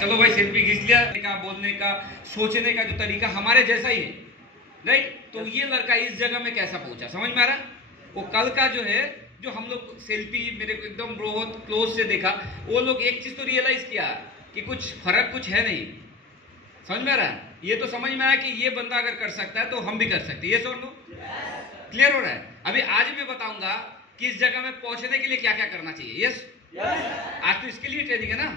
चलो भाई सेल्फी खींच लिया का, बोलने का, सोचने का जो तरीका हमारे जैसा ही है, राइट। तो ये लड़का इस जगह में कैसा पहुंचा, समझ में आ रहा। वो कल का जो है, जो हम लोग सेल्फी मेरे को एकदम बहुत क्लोज से देखा, वो लोग एक चीज तो रियलाइज किया कि कुछ फर्क कुछ है नहीं, समझ में आ रहा है। ये तो समझ में आया कि ये बंदा अगर कर सकता है तो हम भी कर सकते हैं। ये सुन लो, क्लियर हो रहा है। अभी आज मैं बताऊंगा कि इस जगह में पहुंचने के लिए क्या क्या करना चाहिए। यस, आज तो इसके लिए ट्रेनिंग है ना,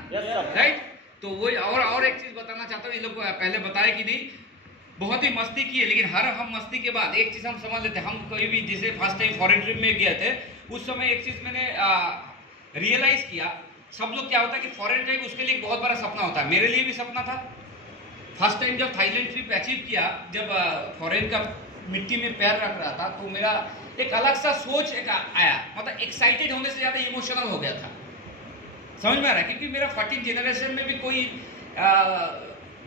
राइट। तो वही और एक चीज बताना चाहता हूँ, ये लोग पहले बताया कि नहीं, बहुत ही मस्ती की है, लेकिन हर हम मस्ती के बाद एक चीज हम समझ लेते हैं। हम कभी भी जैसे फर्स्ट टाइम फॉरेन ट्रिप में गए थे, उस समय एक चीज मैंने रियलाइज किया, सब लोग क्या होता है कि फॉरेन ट्रिप उसके लिए एक बहुत बड़ा सपना होता है। मेरे लिए भी सपना था। फर्स्ट टाइम जब थाईलैंड ट्रिप अचीव किया, जब फॉरेन का मिट्टी में पैर रख रहा था, तो मेरा एक अलग सा सोच एक आया, मतलब एक्साइटेड होने से ज्यादा इमोशनल हो गया था, समझ में आ रहा है। क्योंकि मेरा 14 जनरेशन में भी कोई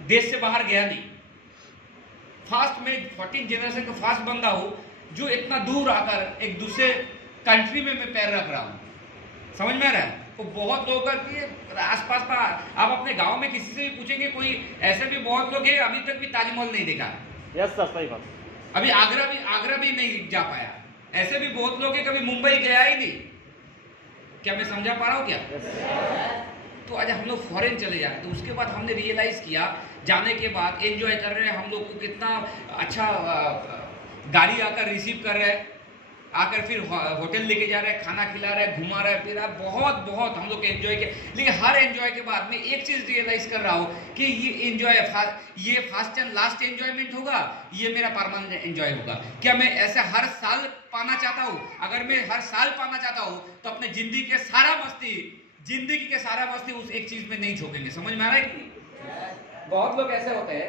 देश से बाहर गया नहीं। फास्ट में 14 जनरेशन का फास्ट बंदा हूं, जो इतना दूर आकर एक दूसरे कंट्री में मैं पैर रख रहा हूं, समझ में आ रहा है। तो बहुत लोग आसपास का, आप अपने गांव में किसी से भी पूछेंगे, कोई ऐसे भी बहुत लोग हैं अभी तक भी ताजमहल नहीं देखा। यस सर, सही बात। अभी आगरा भी नहीं जा पाया। ऐसे भी बहुत लोग हैं कभी मुंबई गया ही नहीं। क्या मैं समझा पा रहा हूं क्या? तो आज हम लोग फॉरेन चले जाए, तो उसके बाद हमने रियलाइज किया, जाने के बाद एंजॉय कर रहे हैं हम लोग को, कितना अच्छा गाड़ी आकर रिसीव कर रहे हैं, आकर फिर होटल लेके जा रहे हैं, खाना खिला रहे हैं, घुमा रहे हैं, फिर बहुत हम लोग एंजॉय किया। लेकिन हर एंजॉय के बाद मैं एक चीज रियलाइज कर रहा हूँ कि ये फर्स्ट एंड लास्ट एंजॉयमेंट होगा, ये मेरा परमानेंट एंजॉय होगा। क्या मैं ऐसा हर साल पाना चाहता हूँ? अगर मैं हर साल पाना चाहता हूँ तो अपने जिंदगी के सारा मस्ती उस एक चीज में नहीं झोंकेंगे। समझ में आ रहा है? बहुत लोग ऐसे होते हैं,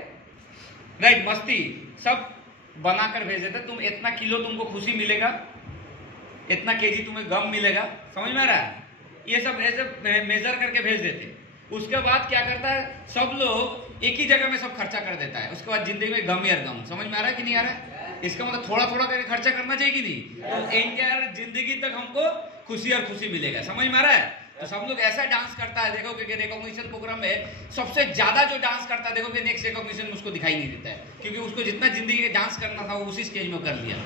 राइट, मस्ती सब बनाकर भेज देते, तुम इतना किलो तुमको खुशी मिलेगा, इतना केजी तुम्हें गम मिलेगा, समझ में आ रहा है। ये सब ऐसे मेजर करके भेज देते। उसके बाद क्या करता है, सब लोग एक ही जगह में सब खर्चा कर देता है। उसके बाद जिंदगी में गम यार गम, समझ में आ रहा है कि नहीं आ रहा है? इसका मतलब थोड़ा थोड़ा करके खर्चा करना चाहिए कि नहीं, तो एंटायर जिंदगी तक हमको खुशी और खुशी मिलेगा। समझ में आ रहा है? तो सब लोग ऐसा डांस करता है, देखो कि रिकॉग्निशन प्रोग्राम में सबसे ज्यादा जो डांस करता है, देखो कि नेक्स्ट रिकॉग्निशन उसको दिखाई नहीं देता है, क्योंकि उसको जितना जिंदगी में डांस करना था वो उसी स्टेज में कर लिया।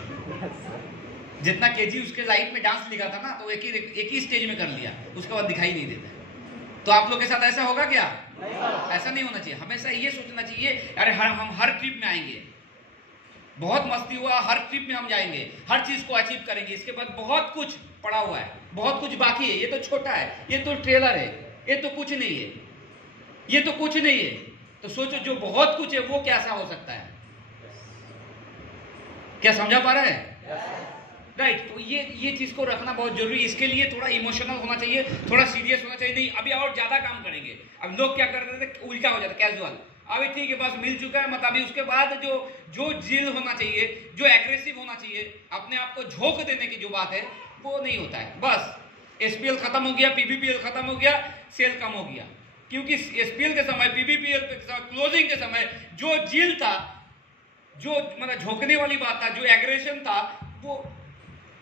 जितना केजी उसके लाइफ में डांस लिखा था ना, तो एक ही स्टेज में कर लिया, उसके बाद दिखाई नहीं देता। तो आप लोग के साथ ऐसा होगा क्या? ऐसा नहीं होना चाहिए। हमेशा ये सोचना चाहिए, अरे हम हर ट्रिप में आएंगे, बहुत मस्ती हुआ, हर ट्रिप में हम जाएंगे, हर चीज को अचीव करेंगे। इसके बाद बहुत कुछ पड़ा हुआ है, बहुत कुछ बाकी है, ये तो छोटा है, ये तो ट्रेलर है, ये तो कुछ नहीं है, ये तो कुछ नहीं है। तो सोचो जो बहुत कुछ है वो कैसा हो सकता है। क्या समझा पा रहा है? राइट। तो ये चीज को रखना बहुत जरूरी। इसके लिए थोड़ा इमोशनल होना चाहिए, थोड़ा सीरियस होना चाहिए। नहीं अभी और ज्यादा काम करेंगे। अब लोग क्या कर रहे थे, उल्टा हो जाता, कैजुअल। अभी ठीक है, बस मिल चुका है, मतलब अभी उसके बाद जो जिल होना चाहिए, जो एग्रेसिव होना चाहिए, अपने आप को झोंक देने की जो बात है, वो नहीं होता है। बस एसपीएल खत्म हो गया, पीबीपीएल खत्म हो गया, सेल कम हो गया। क्योंकि एसपीएल के समय, पीबीपीएल के समय, क्लोजिंग के समय जो जिल था, जो मतलब झोंकने वाली बात था, जो एग्रेशन था, वो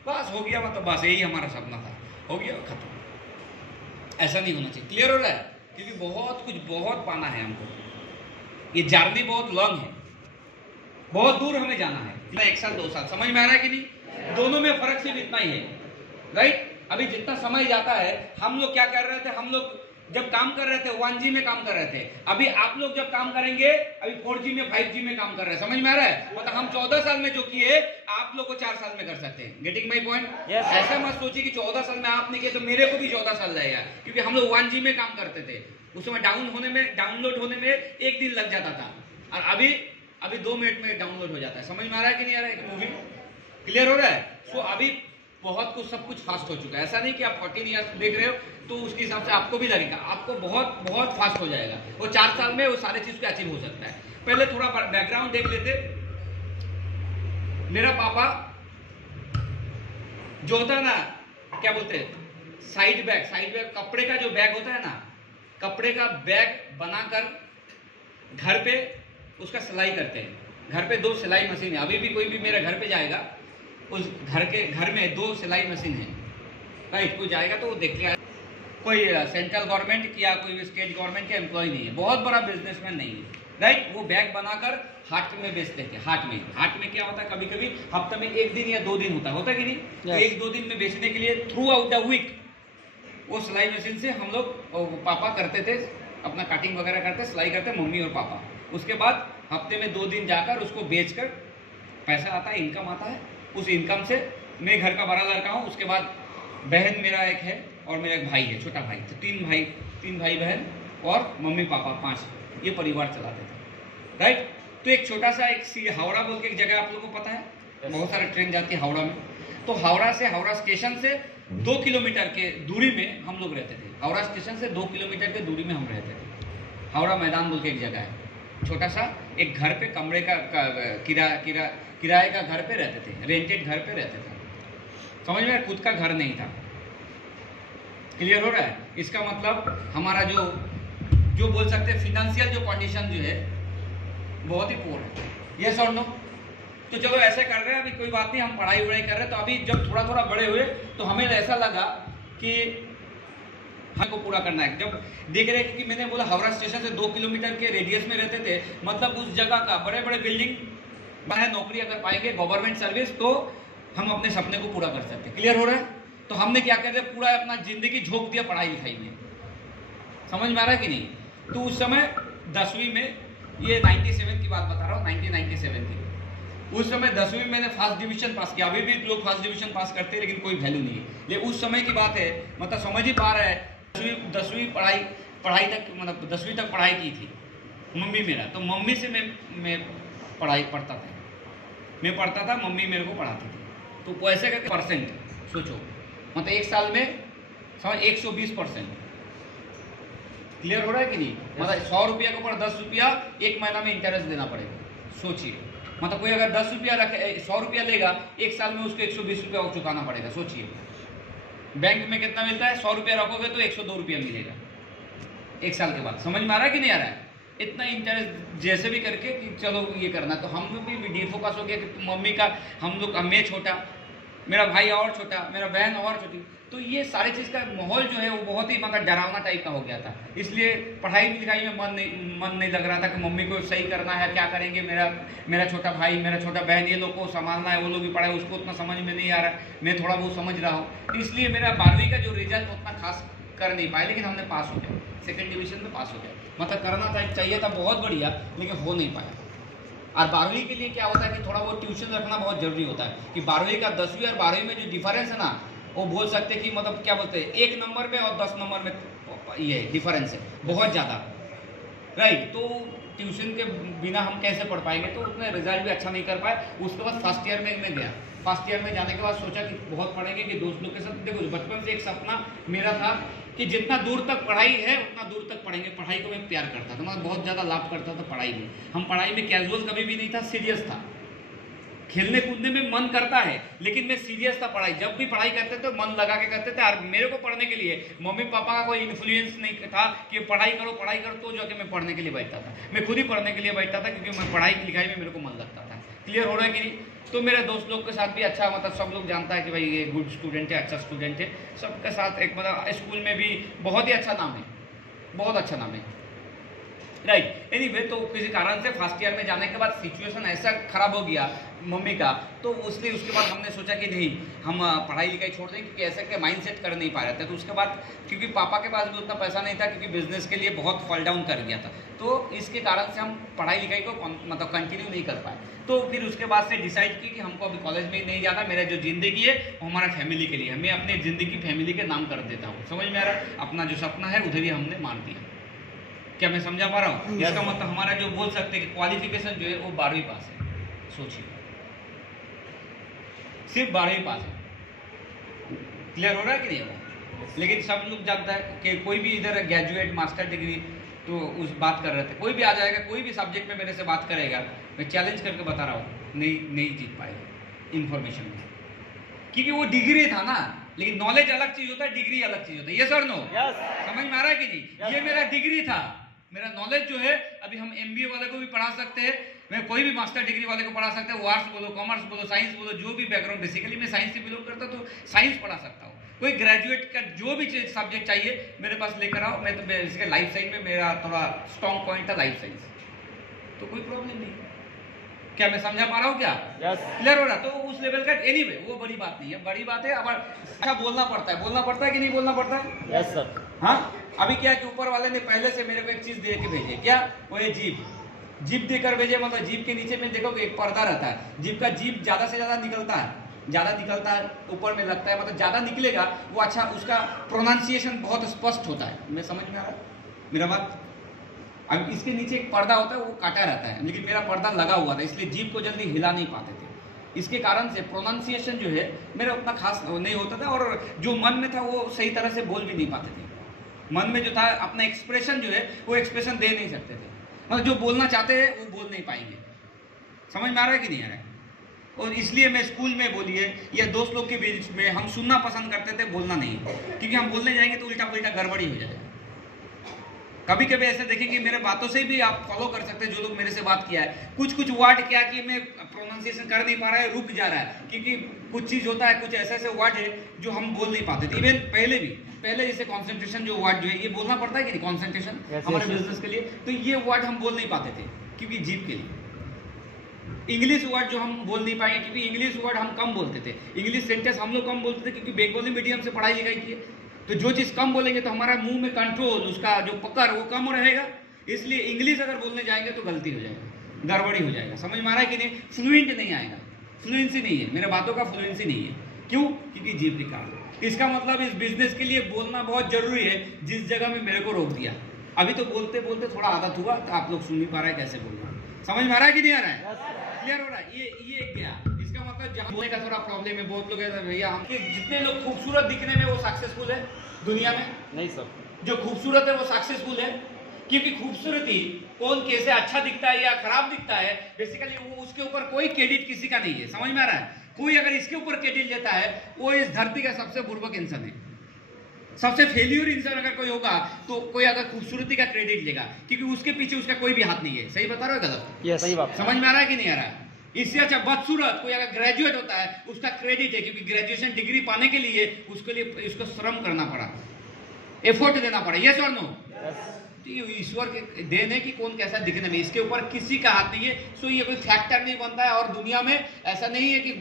बस हो गया। मतलब बस यही हमारा सपना था, हो गया, खत्म। ऐसा नहीं होना चाहिए। क्लियर हो रहा है? क्योंकि बहुत पाना है हमको। ये जर्नी बहुत लॉन्ग है, बहुत दूर हमें जाना है। 1 साल 2 साल, समझ में आ रहा है कि नहीं? दोनों में फर्क सिर्फ इतना ही है, राइट। अभी जितना समय जाता है, हम लोग क्या कर रहे थे, हम लोग जब काम कर रहे थे 1G में काम कर रहे थे। अभी आप लोग जब काम करेंगे, अभी 4G में 5G में काम कर रहे हैं। समझ में आ रहा है? मतलब हम 14 साल में जो किए, आप लोग को 4 साल में कर सकते हैं। Getting my point? ऐसा मत सोचिए कि 14 साल में आपने किया तो मेरे को भी 14 साल लगेगा, क्योंकि हम लोग 1G में काम करते थे। उस समय डाउनलोड होने में 1 दिन लग जाता था, और अभी 2 मिनट में डाउनलोड हो जाता है। समझ में आ रहा है कि नहीं आ रहा है मूवी? क्लियर हो रहा है? सो अभी बहुत कुछ, सब कुछ फास्ट हो चुका है। ऐसा नहीं कि आप 14 ईयर्स देख रहे हो तो उसके हिसाब से आपको भी लगेगा, आपको बहुत फास्ट हो जाएगा। वो 4 साल में वो सारे चीज को अचीव हो सकता है। पहले थोड़ा बैकग्राउंड देख लेते। मेरा पापा जो होता है ना, क्या बोलते हैं, साइड बैग, कपड़े का जो बैग होता है ना, कपड़े का बैग बनाकर घर पे उसका सिलाई करते हैं। घर पे 2 सिलाई मशीन है। अभी भी कोई भी मेरे घर पे जाएगा, उस घर में 2 सिलाई मशीन है, राइट। कोई जाएगा तो वो देख के कोई सेंट्रल गवर्नमेंट या कोई स्टेट गवर्नमेंट के एम्प्लॉय नहीं है, बहुत बड़ा बिजनेसमैन नहीं है, राइट। वो बैग बनाकर हाट में बेचते थे। हाट में क्या होता है, कभी कभी हफ्ते में 1 दिन या 2 दिन होता है कि नहीं, yes. 1-2 दिन में बेचने के लिए थ्रू आउट द वीक वो सिलाई मशीन से हम लोग पापा करते थे, अपना कटिंग वगैरह करते, सिलाई करते मम्मी और पापा। उसके बाद हफ्ते में 2 दिन जाकर उसको बेचकर पैसा आता है, इनकम आता है। उस इनकम से मैं घर का बड़ा लड़का हूँ, उसके बाद बहन मेरा एक है और मेरा एक भाई है, छोटा भाई। तो 3 भाई बहन और मम्मी पापा 5, ये परिवार चलाते थे, राइट। तो एक छोटा सा एक हावड़ा बोल के एक जगह आप लोगों को पता है, बहुत सारा ट्रेन जाती है हावड़ा में। तो हावड़ा स्टेशन से 2 किलोमीटर के दूरी में हम लोग रहते थे। हावड़ा स्टेशन से 2 किलोमीटर के दूरी में हम रहते थे। हावड़ा मैदान बोल के एक जगह है, छोटा सा एक घर पे कमरे का किराए का घर पे रहते थे, रेंटेड घर पे रहते थे। समझ में, खुद का घर नहीं था। क्लियर हो रहा है? इसका मतलब हमारा जो बोल सकते हैं फिनेंशियल जो कंडीशन जो है बहुत ही पुअर है। यस और नो? तो चलो ऐसे कर रहे हैं, अभी कोई बात नहीं, हम पढ़ाई वढ़ाई कर रहे हैं। तो अभी जब थोड़ा थोड़ा बड़े हुए तो हमें ऐसा लगा कि हमको पूरा करना है। जब देख रहे कि मैंने बोला हावड़ा स्टेशन से 2 किलोमीटर के रेडियस में रहते थे, मतलब उस जगह का बड़े बड़े बिल्डिंग है, नौकरी अगर पाएंगे गवर्नमेंट सर्विस तो हम अपने सपने को पूरा कर सकते। क्लियर हो रहा है? तो हमने क्या कहते हैं, पूरा अपना जिंदगी झोंक दिया पढ़ाई लिखाई में। समझ में आ रहा है कि नहीं? तो उस समय 10वीं में, ये 97 की बात बता रहा हूँ, 1997 की, उस समय 10वीं में मैंने फर्स्ट डिवीजन पास किया। अभी भी लोग फर्स्ट डिवीजन पास करते हैं लेकिन कोई वैल्यू नहीं है। लेकिन उस समय की बात है, मतलब समझ ही पा रहा है। 10वीं पढ़ाई तक, मतलब 10वीं तक पढ़ाई की थी मम्मी मेरा। तो मम्मी से मैं पढ़ाई पढ़ता था, मैं पढ़ता था, मम्मी मेरे को पढ़ाती थी। तो वैसे करके परसेंट सोचो, मतलब एक साल में समझ 120%। क्लियर हो रहा है कि नहीं? मतलब 100 रुपया के ऊपर 10 रुपया एक महीना में इंटरेस्ट देना पड़ेगा। सोचिए, मतलब कोई अगर 10 रुपया रखे, 100 रुपया लेगा, एक साल में उसको 120 रुपया चुकाना पड़ेगा। सोचिए बैंक में कितना मिलता है, 100 रुपया रखोगे तो 102 रुपया मिलेगा एक साल के बाद। समझ में आ रहा है कि नहीं आ रहा है? इतना इंटरेस्ट जैसे भी करके कि चलो ये करना। तो हम लोग भी डिफोकस हो गया कि मम्मी का, हम लोग, मैं छोटा, मेरा भाई और छोटा, मेरा बहन और छोटी। तो ये सारी चीज़ का माहौल जो है वो बहुत ही मतलब डरावना टाइप का हो गया था। इसलिए पढ़ाई लिखाई में मन नहीं लग रहा था कि मम्मी को सही करना है, क्या करेंगे, मेरा छोटा भाई, मेरा छोटा बहन, ये लोग को संभालना है, वो लोग भी पढ़ाई, उसको उतना समझ में नहीं आ रहा, मैं थोड़ा बहुत समझ रहा हूँ। तो इसलिए मेरा 12वीं का जो रिजल्ट उतना खास कर नहीं पाया, लेकिन हमने पास हो गया, 2nd डिवीजन में पास हो गया। मतलब करना चाहिए था बहुत बढ़िया, लेकिन हो नहीं पाया। और 12वीं के लिए क्या होता है कि थोड़ा बहुत ट्यूशन रखना बहुत जरूरी होता है कि 12वीं का 10वीं और 12वीं में जो डिफरेंस है ना, वो बोल सकते हैं कि मतलब क्या बोलते हैं, 1 नंबर में और 10 नंबर में ये डिफरेंस है बहुत ज़्यादा, राइट। तो ट्यूशन के बिना हम कैसे पढ़ पाएंगे? तो उसमें रिजल्ट भी अच्छा नहीं कर पाए। उसके बाद फर्स्ट ईयर में मैं गया। फर्स्ट ईयर में जाने के बाद सोचा कि बहुत पढ़ेंगे, कि दोस्त लोग के साथ। देखो बचपन से एक सपना मेरा था कि जितना दूर तक पढ़ाई है उतना दूर तक पढ़ेंगे। पढ़ाई को मैं प्यार करता था, मैं बहुत ज़्यादा लाभ करता था पढ़ाई में। हम पढ़ाई में कैजुअल कभी भी नहीं था, सीरियस था। खेलने कूदने में मन करता है लेकिन मैं सीरियस था। पढ़ाई जब भी पढ़ाई करते थे मन लगा के करते थे। और मेरे को पढ़ने के लिए मम्मी पापा का कोई इन्फ्लुएंस नहीं था कि पढ़ाई करो तो जाके मैं पढ़ने के लिए बैठता था। मैं खुद ही पढ़ने के लिए बैठता था क्योंकि मैं पढ़ाई लिखाई में मेरे को मन लगता था। क्लियर हो रहा है कि नहीं? तो मेरे दोस्त लोग के साथ भी अच्छा, मतलब सब लोग जानता है कि भाई ये गुड स्टूडेंट है, अच्छा स्टूडेंट है। सबके साथ एक मतलब स्कूल में भी बहुत ही अच्छा नाम है, बहुत अच्छा नाम है, राइट। एनीवे, तो किसी कारण से फर्स्ट ईयर में जाने के बाद सिचुएशन ऐसा खराब हो गया मम्मी का, तो उसने उसके बाद हमने सोचा कि नहीं, हम पढ़ाई लिखाई छोड़ दें, क्योंकि ऐसा के माइंड सेट कर नहीं पा रहे थे। तो उसके बाद क्योंकि पापा के पास भी उतना पैसा नहीं था, क्योंकि बिजनेस के लिए बहुत फॉल डाउन कर गया था, तो इसके कारण से हम पढ़ाई लिखाई को मतलब कंटिन्यू नहीं कर पाए। तो फिर उसके बाद से डिसाइड की कि हमको अभी कॉलेज में नहीं जाना। मेरा जो ज़िंदगी है वो हमारा फैमिली के लिए है। मैं अपनी ज़िंदगी फैमिली के नाम कर देता हूँ। समझ में आ रहा है? अपना जो सपना है उधर ही हमने मान दिया। क्या मैं समझा पा रहा हूँ? इसका मतलब हमारा जो बोल सकते हैं कि क्वालिफिकेशन जो है वो 12वीं पास है। सोचिए, सिर्फ 12वीं पास है। क्लियर हो रहा है कि नहीं हो रहा? लेकिन सब लोग जानता है कि कोई भी इधर ग्रेजुएट मास्टर डिग्री तो उस बात कर रहे थे, कोई भी आ जाएगा, कोई भी सब्जेक्ट में मेरे से बात करेगा, मैं चैलेंज करके बता रहा हूँ, नहीं जीत पाएगा इन्फॉर्मेशन में, क्योंकि वो डिग्री था ना। लेकिन नॉलेज अलग चीज होता है, डिग्री अलग चीज होता है। यस और नो? समझ में आ रहा है कि नहीं? ये मेरा डिग्री था। मेरा नॉलेज जो है, अभी हम MBA वाले को भी पढ़ा सकते हैं, मैं कोई भी मास्टर डिग्री वाले को पढ़ा सकते हैं। वो आर्ट्स बोलो, कॉमर्स बोलो, साइंस बोलो, जो भी बैकग्राउंड, बेसिकली मैं साइंस से बिलोंग करता तो साइंस पढ़ा सकता हूँ। कोई ग्रेजुएट का जो भी सब्जेक्ट चाहिए मेरे पास लेकर आओ। मैं तो इसके लाइफ साइंस में मेरा थोड़ा स्ट्रॉन्ग पॉइंट था लाइफ साइंस, तो कोई प्रॉब्लम नहीं। क्या मैं समझा पा रहा हूँ क्या? क्लियर हो रहा? तो उस लेवल का एनीवे वो बड़ी बात नहीं है। बड़ी बात है अब अच्छा बोलना पड़ता है कि नहीं बोलना पड़ता है? Yes sir. हाँ, अभी क्या कि ऊपर वाले ने पहले से मेरे को एक चीज दे के भेजे, क्या वो है जीप देकर भेजे। मतलब जीप के नीचे में देखो एक पर्दा रहता है, जीप ज्यादा से ज्यादा निकलता है, ऊपर में लगता है, मतलब ज्यादा निकलेगा वो अच्छा, उसका प्रोनाउंसिएशन बहुत स्पष्ट होता है। मैं समझ में आ रहा है मेरा बात? अब इसके नीचे एक पर्दा होता है वो काटा रहता है, लेकिन मेरा पर्दा लगा हुआ था, इसलिए जीप को जल्दी हिला नहीं पाते थे। इसके कारण से प्रोनाउंसिएशन जो है मेरा उतना खास नहीं होता था, और जो मन में था वो सही तरह से बोल भी नहीं पाते थे। मन में जो था अपना एक्सप्रेशन जो है वो एक्सप्रेशन दे नहीं सकते थे, मतलब जो बोलना चाहते हैं वो बोल नहीं पाएंगे। समझ में आ रहा है कि नहीं आ रहा है? और इसलिए मैं स्कूल में बोलिए या दोस्त लोग के बीच में हम सुनना पसंद करते थे, बोलना नहीं, क्योंकि हम बोलने जाएंगे तो उल्टा पुल्टा गड़बड़ी हो जाएगा। कभी कभी ऐसे देखेंगे, मेरे बातों से भी आप फॉलो कर सकते हैं, जो लोग मेरे से बात किया है, कुछ वर्ड क्या कि मैं प्रोनाउंसिएशन कर नहीं पा रहा है, रुक जा रहा है, क्योंकि कुछ चीज होता है, कुछ ऐसे वर्ड है जो हम बोल नहीं पाते थे। इवन पहले जैसे कॉन्सेंट्रेशन जो वर्ड जो है ये बोलना पड़ता है कि नहीं, कॉन्सेंट्रेशन हमारे बिजनेस के लिए, तो ये वर्ड हम बोल नहीं पाते थे क्योंकि जीप के लिए। इंग्लिश वर्ड जो हम बोल नहीं पाएंगे क्योंकि इंग्लिश वर्ड हम कम बोलते थे, इंग्लिश सेंटेंस हम लोग कम बोलते थे क्योंकि बंगाली मीडियम से पढ़ाई लिखाई की है, तो जो चीज कम बोलेंगे तो हमारा मुंह में कंट्रोल, उसका जो पकड़ वो कम रहेगा, इसलिए इंग्लिश अगर बोलने जाएंगे तो गलती हो जाएगा, गड़बड़ी हो जाएगा। समझ में आ रहा है कि नहीं? फ्लुएंट नहीं आएगा, फ्लुएंसी नहीं है, मेरे बातों का फ्लुएंसी नहीं है। क्यों? क्योंकि जीप निकाल। इसका मतलब इस बिजनेस के लिए बोलना बहुत जरूरी है, जिस जगह में मेरे को रोक दिया। अभी तो बोलते बोलते थोड़ा आदत हुआ, तो आप लोग सुन नहीं पा रहे कैसे बोलना। समझ में आ रहा है कि नहीं आ रहा है? क्लियर हो रहा है? ये क्या इसका मतलब, जहाँ बोलने का थोड़ा प्रॉब्लम है, बहुत लोग ऐसा, भैया हम जितने लोग खूबसूरत दिखने में वो सक्सेसफुल है दुनिया में? नहीं सर, जो खूबसूरत है वो सक्सेसफुल है, क्योंकि खूबसूरती कौन कैसे अच्छा दिखता है या खराब दिखता है, बेसिकली वो उसके ऊपर कोई क्रेडिट किसी का नहीं है। समझ में आ रहा है? कोई अगर इसके ऊपर क्रेडिट लेता है वो इस धरती का सबसे बुर्बक इंसान है, सबसे फेल्यूर इंसान अगर कोई होगा तो कोई अगर खूबसूरती का क्रेडिट लेगा, क्योंकि उसके पीछे उसका कोई भी हाथ नहीं है। सही बता रहे हो गलत? ये सही बात। समझ में आ रहा है कि नहीं आ रहा है? इससे अच्छा बदसूरत कोई अगर ग्रेजुएट होता है उसका क्रेडिट है, क्योंकि ग्रेजुएशन डिग्री पाने के लिए उसके लिए इसको श्रम करना पड़ा, एफर्ट देना पड़ा। यस और नो? ईश्वर के देन है कि कौन कैसा दिखने में, इसके ऊपर किसी का हाथ नहीं है। सो ये कोई फैक्टर नहीं बनता है, और दुनिया में ऐसा नहीं है कि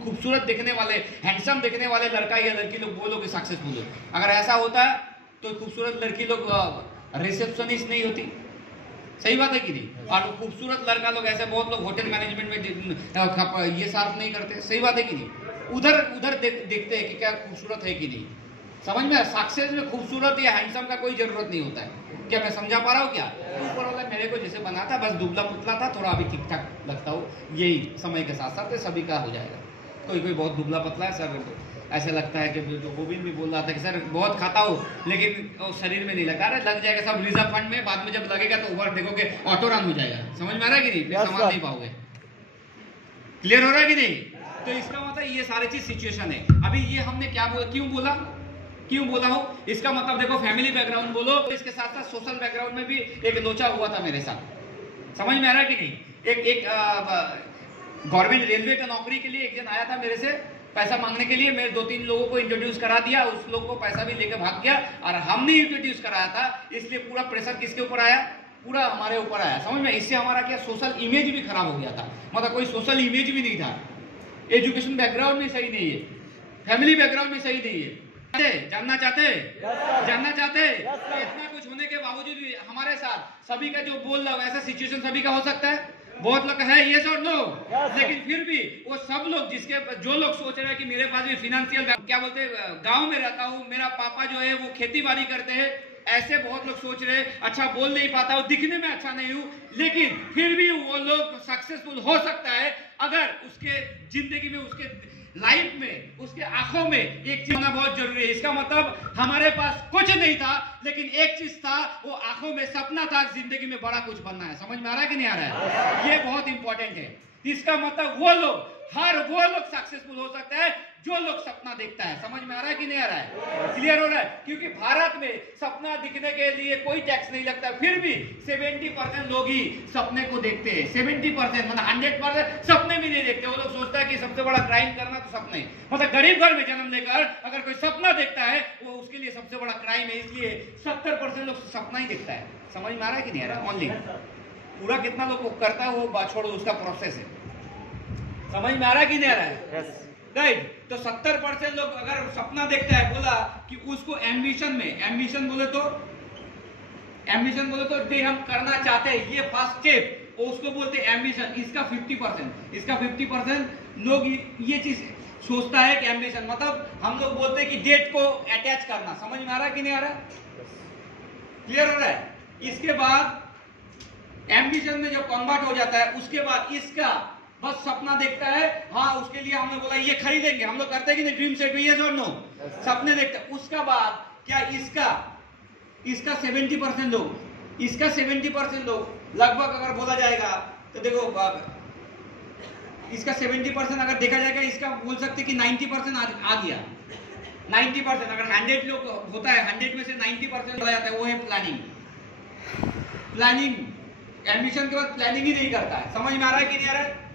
खूबसूरत दिखने वाले, हैंडसम दिखने वाले लड़का या लड़की लोग वो लोग सक्सेसफुल है। अगर ऐसा होता है तो खूबसूरत लड़की लोग रिसेप्शनिस्ट नहीं होती। सही बात है कि नहीं? और खूबसूरत लड़का लोग ऐसे बहुत लोग होटल मैनेजमेंट में ये साफ नहीं करते। सही बात है कि नहीं? उधर देखते हैं कि क्या खूबसूरत है कि नहीं। समझ में? सक्सेस में खूबसूरत या हैंडसम का कोई जरूरत नहीं होता है। क्या मैं समझा पा रहा हूँ क्या? ऊपर वाला मेरे को जैसे बना था, बस दुबला पुतला था, थोड़ा अभी ठीक ठाक लगता हूँ, यही समय के साथ साथ सभी का हो जाएगा। कोई बहुत दुबला पतला है सर, ऐसा लगता है कि जो गोविंद भी बोल रहा था कि सर बहुत खाता हूँ लेकिन शरीर में नहीं लगा रहा, लग जाएगा सब रिजर्व फंड में, बाद में जब लगेगा तो ओवर देखोगे ऑटो रन हो जाएगा। समझ में आ रहा है कि नहीं? फिर संभाल नहीं पाओगे। क्लियर हो रहा है कि नहीं? तो इसका मतलब ये सारी चीज सिचुएशन है। अभी ये हमने क्या बोला, क्यों बोला हो, इसका मतलब देखो फैमिली बैकग्राउंड बोलो, इसके साथ साथ सोशल बैकग्राउंड में भी एक लोचा हुआ था मेरे साथ। समझ में आ रहा है कि नहीं? एक गवर्नमेंट रेलवे का नौकरी के लिए एक जन आया था मेरे से पैसा मांगने के लिए, मेरे 2-3 लोगों को इंट्रोड्यूस करा दिया, उस लोग को पैसा भी लेकर भाग गया, और हमने इंट्रोड्यूस कराया था, इसलिए पूरा प्रेशर किसके ऊपर आया? पूरा हमारे ऊपर आया। समझ में? इससे हमारा क्या सोशल इमेज भी खराब हो गया था, मतलब कोई सोशल इमेज भी नहीं था, एजुकेशन बैकग्राउंड भी सही नहीं है, फैमिली बैकग्राउंड भी सही नहीं है। जानना चाहते इतना कुछ होने के बावजूद भी हमारे साथ सभी का जो बोल रहा है ऐसा सिचुएशन सभी का हो सकता है, बहुत लोग है ये और नो, लेकिन फिर भी वो सब लोग जो लोग सोच रहे हैं कि मेरे पास भी फिनेंशियल क्या बोलते हैं, गांव में रहता हूँ, मेरा पापा जो है वो खेती बाड़ी करते हैं, ऐसे बहुत लोग सोच रहे हैं अच्छा बोल नहीं पाता हूँ, दिखने में अच्छा नहीं हूँ, लेकिन फिर भी वो लोग सक्सेसफुल हो सकता है अगर उसके जिंदगी में, उसके लाइफ में, उसके आंखों में एक चीज होना बहुत जरूरी है। इसका मतलब हमारे पास कुछ नहीं था लेकिन एक चीज था, वो आंखों में सपना था, जिंदगी में बड़ा कुछ बनना है। समझ में आ रहा है कि नहीं आ रहा है? ये बहुत इंपॉर्टेंट है। इसका मतलब वो लोग हर वो लोग सक्सेसफुल हो सकता है जो लोग सपना देखता है। समझ में आ रहा है कि नहीं आ रहा है? क्लियर हो रहा है? क्योंकि भारत में सपना दिखने के लिए कोई टैक्स नहीं लगता, फिर भी 70% लोग ही सपने को देखते हैं। 70% मतलब 100% सपने भी नहीं देखते। वो लोग सोचता है कि सबसे बड़ा क्राइम करना तो सपने, मतलब गरीब घर में जन्म लेकर अगर कोई सपना देखता है वो उसके लिए सबसे बड़ा क्राइम है। इसलिए 70% लोग सपना ही देखता है। समझ में आ रहा है कि नहीं आ रहा? ओनली पूरा कितना लोग वो करता है वो छोड़ो, उसका प्रोसेस है। समझ में आ रहा है कि नहीं आ रहा है? राइट। तो 70% लोग अगर सपना देखता है, बोला कि उसको एम्बिशन बोले तो जो हम करना चाहते हैं ये फर्स्ट स्टेप, उसको बोलते हैं एम्बिशन। इसका 50% लोग ये चीज सोचता है कि एम्बिशन मतलब हम लोग बोलते हैं कि डेट को अटैच करना। समझ में आ रहा है कि नहीं आ रहा? क्लियर हो रहा है? इसके बाद एम्बिशन में जब कन्वर्ट हो जाता है उसके बाद इसका बस सपना देखता है। हाँ, उसके लिए हमने बोला ये खरीदेंगे, हम लोग करते हैं कि नहीं ड्रीम सेट में, यस और नो? सपने देखते हैं। उसका बाद क्या इसका 70% लोग लगभग अगर बोला जाएगा तो देखो इसका 70% अगर देखा जाएगा, इसका बोल सकते कि 90% आ गया। 90% अगर 100 लोग होता है, 100 में से 90% बोला जाता है वो है प्लानिंग। एम्बिशन के बाद प्लानिंग ही नहीं करता है। समझ में आ रहा है कि नहीं आ रहा है?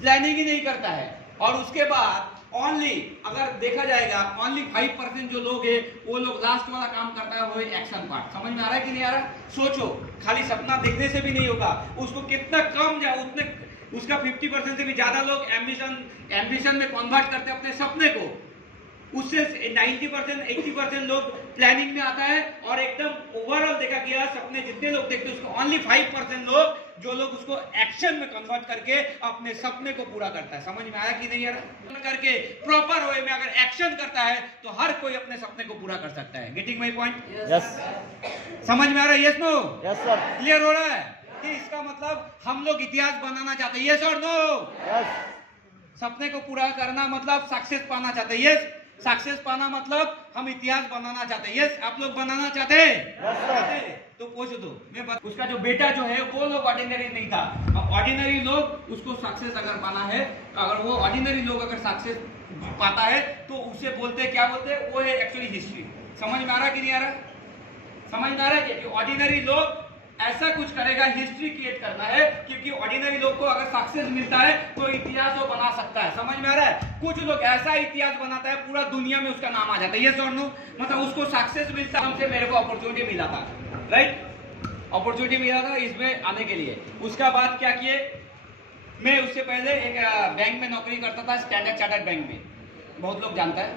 प्लानिंग ही नहीं करता है। और उसके बाद ओनली अगर देखा जाएगा ओनली 5% जो लोग है वो लोग लास्ट वाला काम करता है, वो है एक्शन पार्ट। समझ में आ रहा है कि नहीं आ रहा? सोचो, खाली सपना देखने से भी नहीं होगा, उसको कितना कम जाए उतने उसका 50% से भी ज्यादा लोग एम्बिशन में कन्वर्ट करते हैं अपने सपने को। उससे 90% 80% लोग प्लानिंग में आता है। और एकदम ओवरऑल देखा गया सपने जितने लोग देखते हैं उसको ओनली 5% लोग जो लोग उसको एक्शन में कन्वर्ट करके अपने सपने को पूरा करता है। समझ में आया कि नहीं आ रहा? करके प्रॉपर वे में अगर एक्शन करता है तो हर कोई अपने सपने को पूरा कर सकता है। Getting my point? यस। समझ में आ रहा है? Yes no? Yes sir. Clear हो रहा है कि इसका मतलब हम लोग इतिहास बनाना चाहते हैं? यस और नो? यस। सपने को पूरा करना मतलब सक्सेस पाना चाहते हैं? यस। सक्सेस पाना मतलब हम इतिहास बनाना चाहते हैं? यस। आप लोग बनाना चाहते हैं? यस। तो पूछ दो। उसका जो बेटा जो है वो लोग ऑर्डिनरी नहीं था। अब ऑर्डिनरी लोग उसको सक्सेस अगर पाना है, अगर वो ऑर्डिनरी लोग अगर सक्सेस पाता है तो उसे बोलते हैं, क्या बोलते हैं? वो है एक्चुअली हिस्ट्री। समझ में आ रहा कि नहीं आ रहा? समझ में आ रहा है कि ऑर्डिनरी लोग ऐसा कुछ करेगा, हिस्ट्री क्रिएट करना है। क्योंकि ऑर्डिनरी लोग को अगर सक्सेस मिलता है तो इतिहास वो बना सकता है। समझ में आ रहा है? कुछ लोग ऐसा इतिहास बनाता है पूरा दुनिया में उसका नाम आ जाता है। यस और नो? मतलब उसको सक्सेस मिलता है। हमसे मेरे को अपॉर्चुनिटी मिला था, राइट? अपॉर्चुनिटी मिला था इसमें आने के लिए। उसका बाद क्या किए, मैं उससे पहले एक बैंक में नौकरी करता था, स्टैंडर्ड चार्टर्ड बैंक में, बहुत लोग जानता है।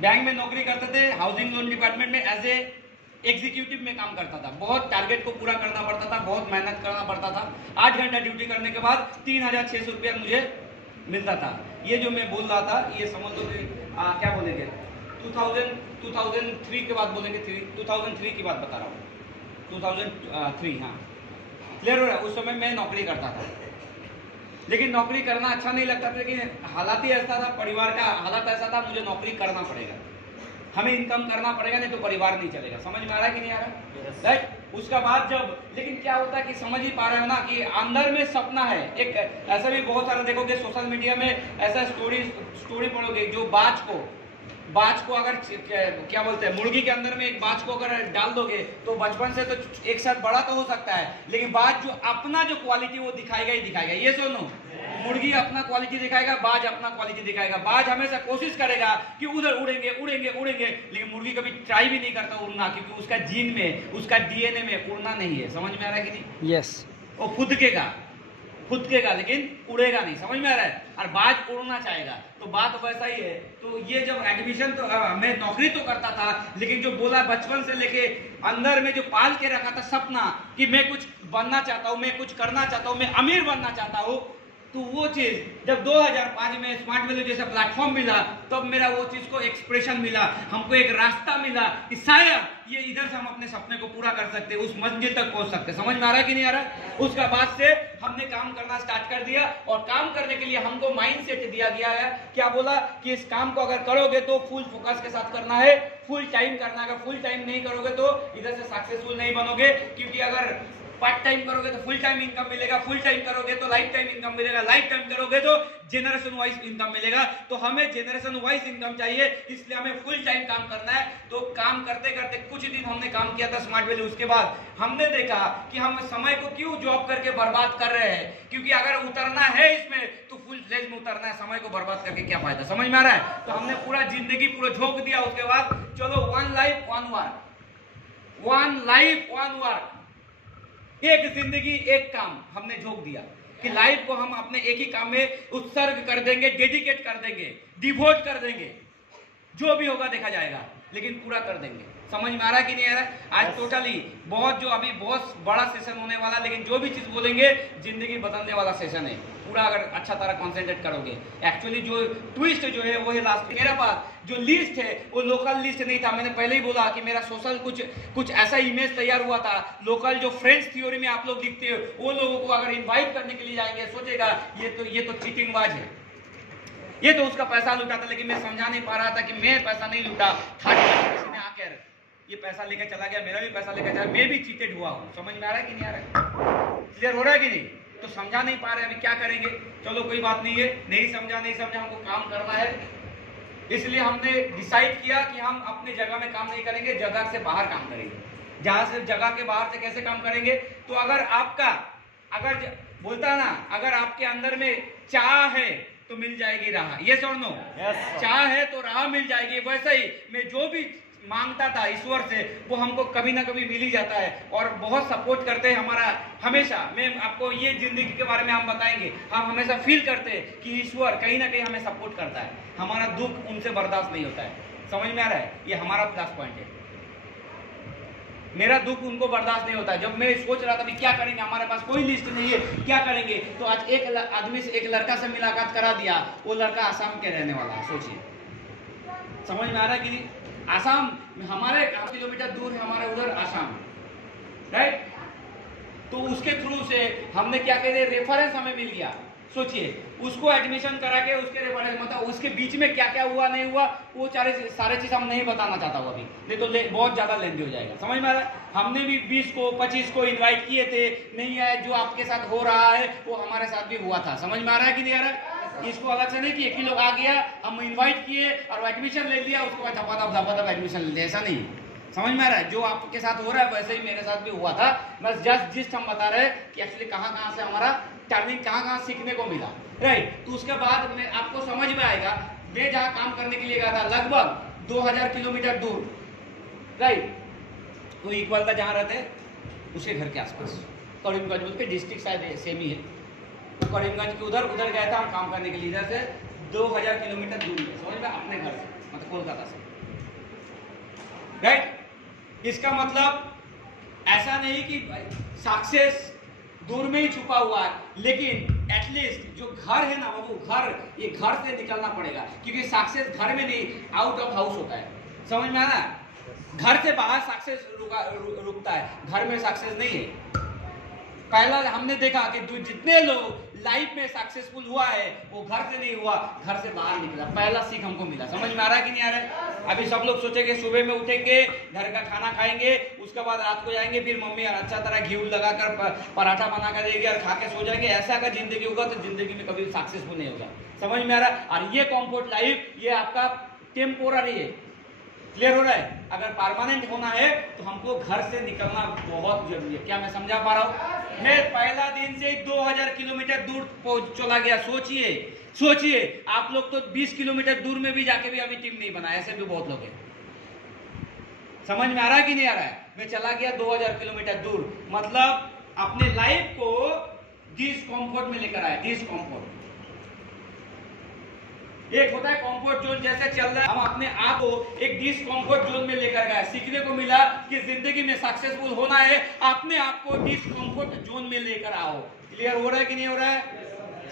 बैंक में नौकरी करते थे, हाउसिंग लोन डिपार्टमेंट में एज ए एग्जीक्यूटिव में काम करता था। बहुत टारगेट को पूरा करना पड़ता था, बहुत मेहनत करना पड़ता था। 8 घंटा ड्यूटी करने के बाद 3600 रुपया मुझे मिलता था। ये जो मैं बोल रहा था ये समझ लो कि क्या बोलेंगे 2003 के बाद बोलेंगे, 2003 की बात बता रहा हूँ। 2003, हाँ क्लियर हो रहा है? उस समय मैं नौकरी करता था, लेकिन नौकरी करना अच्छा नहीं लगता था। लेकिन हालात ही ऐसा था, परिवार का हालात ऐसा था, मुझे नौकरी करना पड़ेगा, हमें इनकम करना पड़ेगा, नहीं तो परिवार नहीं चलेगा। समझ में आ रहा है कि नहीं आ रहा? राइट। उसका बाद जब, लेकिन क्या होता है कि समझ ही पा रहे हो ना कि अंदर में सपना है एक। ऐसा भी बहुत सारा देखोगे सोशल मीडिया में, ऐसा स्टोरी पढ़ोगे जो बाज को अगर क्या बोलते हैं, मुर्गी के अंदर में एक बाज को अगर डाल दोगे तो बचपन से तो एक साथ बड़ा तो हो सकता है, लेकिन बाज जो अपना जो क्वालिटी वो दिखाएगा ही दिखाएगा। ये सुनो, मुर्गी अपना क्वालिटी दिखाएगा, बाज अपना क्वालिटी दिखाएगा। बाज हमेशा कोशिश करेगा कि उधर उड़ेंगे, लेकिन मुर्गी कभी ट्राई भी नहीं करता उड़ना, क्योंकि उसका जीन में, उसका डीएनए में उड़ना नहीं है। समझ में आ रहा है कि नहीं? यस। वो फुदकेगा लेकिन उड़ेगा नहीं। समझ में आ रहा है? और बाज उड़ना चाहेगा, तो बात वैसा ही है। तो ये जब एडमिशन, तो मैं नौकरी तो करता था, लेकिन जो बोला बचपन से लेके अंदर में जो पाल के रखा था सपना कि मैं कुछ बनना चाहता हूँ, मैं कुछ करना चाहता हूँ, मैं अमीर बनना चाहता हूँ, तो वो चीज जब 2005 में स्मार्ट वैल्यू जैसा प्लेटफॉर्म मिला तब मेरा वो चीज को एक्सप्रेशन मिला, हमको एक रास्ता मिला कि शायद ये इधर से हम अपने सपने को पूरा कर सकते, उस मंजिल तक पहुंच सकते। समझ में आ रहा है कि नहीं आ रहा? उसका बाद से हमने काम करना स्टार्ट कर दिया, और काम करने के लिए हमको माइंड सेट दिया गया है। क्या बोला कि इस काम को अगर करोगे तो फुल फोकस के साथ करना है, फुल टाइम करना है। अगर फुल टाइम नहीं करोगे तो इधर से सक्सेसफुल नहीं बनोगे, क्योंकि अगर पार्ट टाइम करोगे तो फुल टाइम इनकम मिलेगा, फुल टाइम करोगे तो लाइफ टाइम इनकम मिलेगा, लाइफ टाइम करोगे तो जेनरेशन वाइज इनकम मिलेगा। तो हमें जेनरेशन वाइज इनकम चाहिए, इसलिए हमें फुल टाइम काम करना है। तो काम करते करते कुछ दिन हमने काम किया था स्मार्ट वैली, उसके बाद हमने देखा कि हम समय को क्यों जॉब करके बर्बाद कर रहे हैं, क्योंकि अगर उतरना है इसमें तो फुल फ्लेज में उतरना है, समय को बर्बाद करके क्या फायदा। समझ में आ रहा है? तो हमने पूरा जिंदगी पूरा झोंक दिया। उसके बाद चलो one life one work, one life one work, एक जिंदगी एक काम हमने झोंक दिया कि लाइफ को हम अपने एक ही काम में उत्सर्ग कर देंगे, डेडिकेट कर देंगे, डिवोट कर देंगे। जो भी होगा देखा जाएगा, लेकिन पूरा कर देंगे। समझ में आ रहा कि नहीं आ रहा? आज टोटली बहुत जो अभी बहुत बड़ा सेशन होने वाला, लेकिन जो भी चीज बोलेंगे जिंदगी बदलने वाला सेशन है पूरा, अगर अच्छा तरह कंसंट्रेट करोगे। एक्चुअली जो ट्विस्ट जो है वो है लास्ट। मेरे पास जो लिस्ट है वो लोकल लिस्ट नहीं था। मैंने पहले ही बोला कि मेरा सोशल कुछ ऐसा इमेज तैयार हुआ था। लोकल जो फ्रेंच थ्योरी में आप लोग लिखते हो वो लोगों को अगर इन्वाइट करने के लिए जाएंगे, सोचेगा ये तो चीटिंगबाज है, ये तो उसका पैसा लूटा था। लेकिन मैं समझा नहीं पा रहा था कि मैं पैसा नहीं लूटा, किसी ने आकर ये पैसा लेकर चला गया, मेरा भी पैसा लेकर चला, मैं भी चीटेड हुआ हूँ। समझ में आ रहा है कि नहीं आ रहा है? क्लियर हो रहा है कि नहीं? तो समझा नहीं पा रहे, अभी क्या करेंगे? चलो कोई बात नहीं है, नहीं समझा हमको काम करना है। इसलिए हमने डिसाइड किया कि हम अपने जगह में काम नहीं करेंगे, जगह से बाहर काम करेंगे। जहां से जगह के बाहर से कैसे काम करेंगे? तो अगर बोलता ना, अगर आपके अंदर में चाह है तो मिल जाएगी राह। यस और नो? चाह है तो राह मिल जाएगी। वैसे ही मैं जो भी मांगता था ईश्वर से वो हमको कभी ना कभी मिल ही जाता है, और बहुत सपोर्ट करते हैं हमारा हमेशा। मैं आपको ये जिंदगी के बारे में हम बताएंगे, हम हमेशा फील करते हैं कि ईश्वर कहीं ना कहीं हमें सपोर्ट करता है। हमारा दुख उनसे बर्दाश्त नहीं होता है। समझ में आ रहा है? ये हमारा प्लस पॉइंट है। मेरा दुख उनको बर्दाश्त नहीं होता है। जब मैं सोच रहा था कि क्या करेंगे, हमारे पास कोई लिस्ट नहीं है, क्या करेंगे, तो आज एक आदमी से, एक लड़का से मुलाकात करा दिया। वो लड़का आसाम के रहने वाला है। सोचिए, समझ में आ रहा है कि नहीं? आसाम हमारे किलोमीटर दूर है, हमारे उधर आसाम, राइट? तो उसके थ्रू से हमने क्या कहते, रेफरेंस हमें मिल गया। सोचिए, उसको एडमिशन करा के उसके रेफरेंस, मतलब उसके बीच में क्या क्या हुआ नहीं हुआ वो सारे चीज हम नहीं बताना चाहता हूँ अभी, नहीं तो बहुत ज्यादा लेंदी हो जाएगा। समझ में आ रहा है? हमने भी 20 को 25 को इनवाइट किए थे, नहीं आए। जो आपके साथ हो रहा है वो हमारे साथ भी हुआ था। समझ में आ रहा है कि नहीं आ रहा है? इसको अलग से नहीं कि एक ही लोग आ गया, हम इनवाइट किए और एडमिशन ले लिया, उसके बाद धपाधप एडमिशन ले लिया, ऐसा नहीं। समझ में आ रहा है? जो आपके साथ हो रहा है वैसे ही मेरे साथ भी हुआ था। बस जस्ट हम बता रहे हैं कि एक्चुअली कहाँ से हमारा टर्निंग, कहाँ सीखने को मिला, राइट? तो उसके बाद में आपको समझ में आएगा, मैं जहाँ काम करने के लिए गया था लगभग 2000 किलोमीटर दूर, राइट? तो इकबाल का जहाँ रहते हैं उसके घर के आसपास, करीमगंज बोल के डिस्ट्रिक्ट शायद सेम ही है। तो करीमगंज के उधर गया था हम काम करने के लिए। इधर से 2000 किलोमीटर दूर है, समझ में? अपने घर से, मतलब कोलकाता से, राइट? इसका मतलब ऐसा नहीं कि सक्सेस दूर में ही छुपा हुआ है, लेकिन एटलीस्ट जो घर है ना बाबू, ये घर से निकलना पड़ेगा, क्योंकि सक्सेस घर में नहीं, आउट ऑफ हाउस होता है। समझ में आ रहा है? घर से बाहर सक्सेस रुकता है, घर में सक्सेस नहीं है। पहला हमने देखा कि जितने लोग लाइफ में सक्सेसफुल हुआ है वो घर से नहीं हुआ, घर से बाहर निकला। पहला सीख हमको मिला। समझ में आ रहा है कि नहीं आ रहा है? अभी सब लोग सोचेंगे सुबह में उठेंगे, घर का खाना खाएंगे, उसके बाद रात को जाएंगे, फिर मम्मी और अच्छा तरह घी लगाकर पराठा बना कर देगी और खा के सो जाएंगे। ऐसा अगर जिंदगी होगा तो जिंदगी में कभी सक्सेसफुल नहीं होगा। समझ में आ रहा है? और ये कंफर्ट लाइफ ये आपका टेम्पोररी है। क्लियर हो रहा है? अगर परमानेंट होना है तो हमको घर से निकलना बहुत जरूरी है। क्या मैं समझा पा रहा हूँ? मैं पहला दिन से 2000 किलोमीटर दूर चला गया। सोचिए आप लोग तो 20 किलोमीटर दूर में भी जाके भी अभी टीम नहीं बना, ऐसे भी बहुत लोग हैं। समझ में आ रहा है कि नहीं आ रहा है? मैं चला गया 2000 किलोमीटर दूर, मतलब अपने लाइफ को डिस्कम्फर्ट में लेकर आया। डिस्कम्फर्ट एक होता है कंफर्ट जोन, जैसे चल रहा है, हम अपने आप को एक डिस्कम्फर्ट जोन में लेकर गए। सीखने को मिला कि जिंदगी में सक्सेसफुल होना है, अपने आप को डिस्कम्फर्ट जोन में लेकर आओ। क्लियर हो रहा है कि नहीं हो रहा है?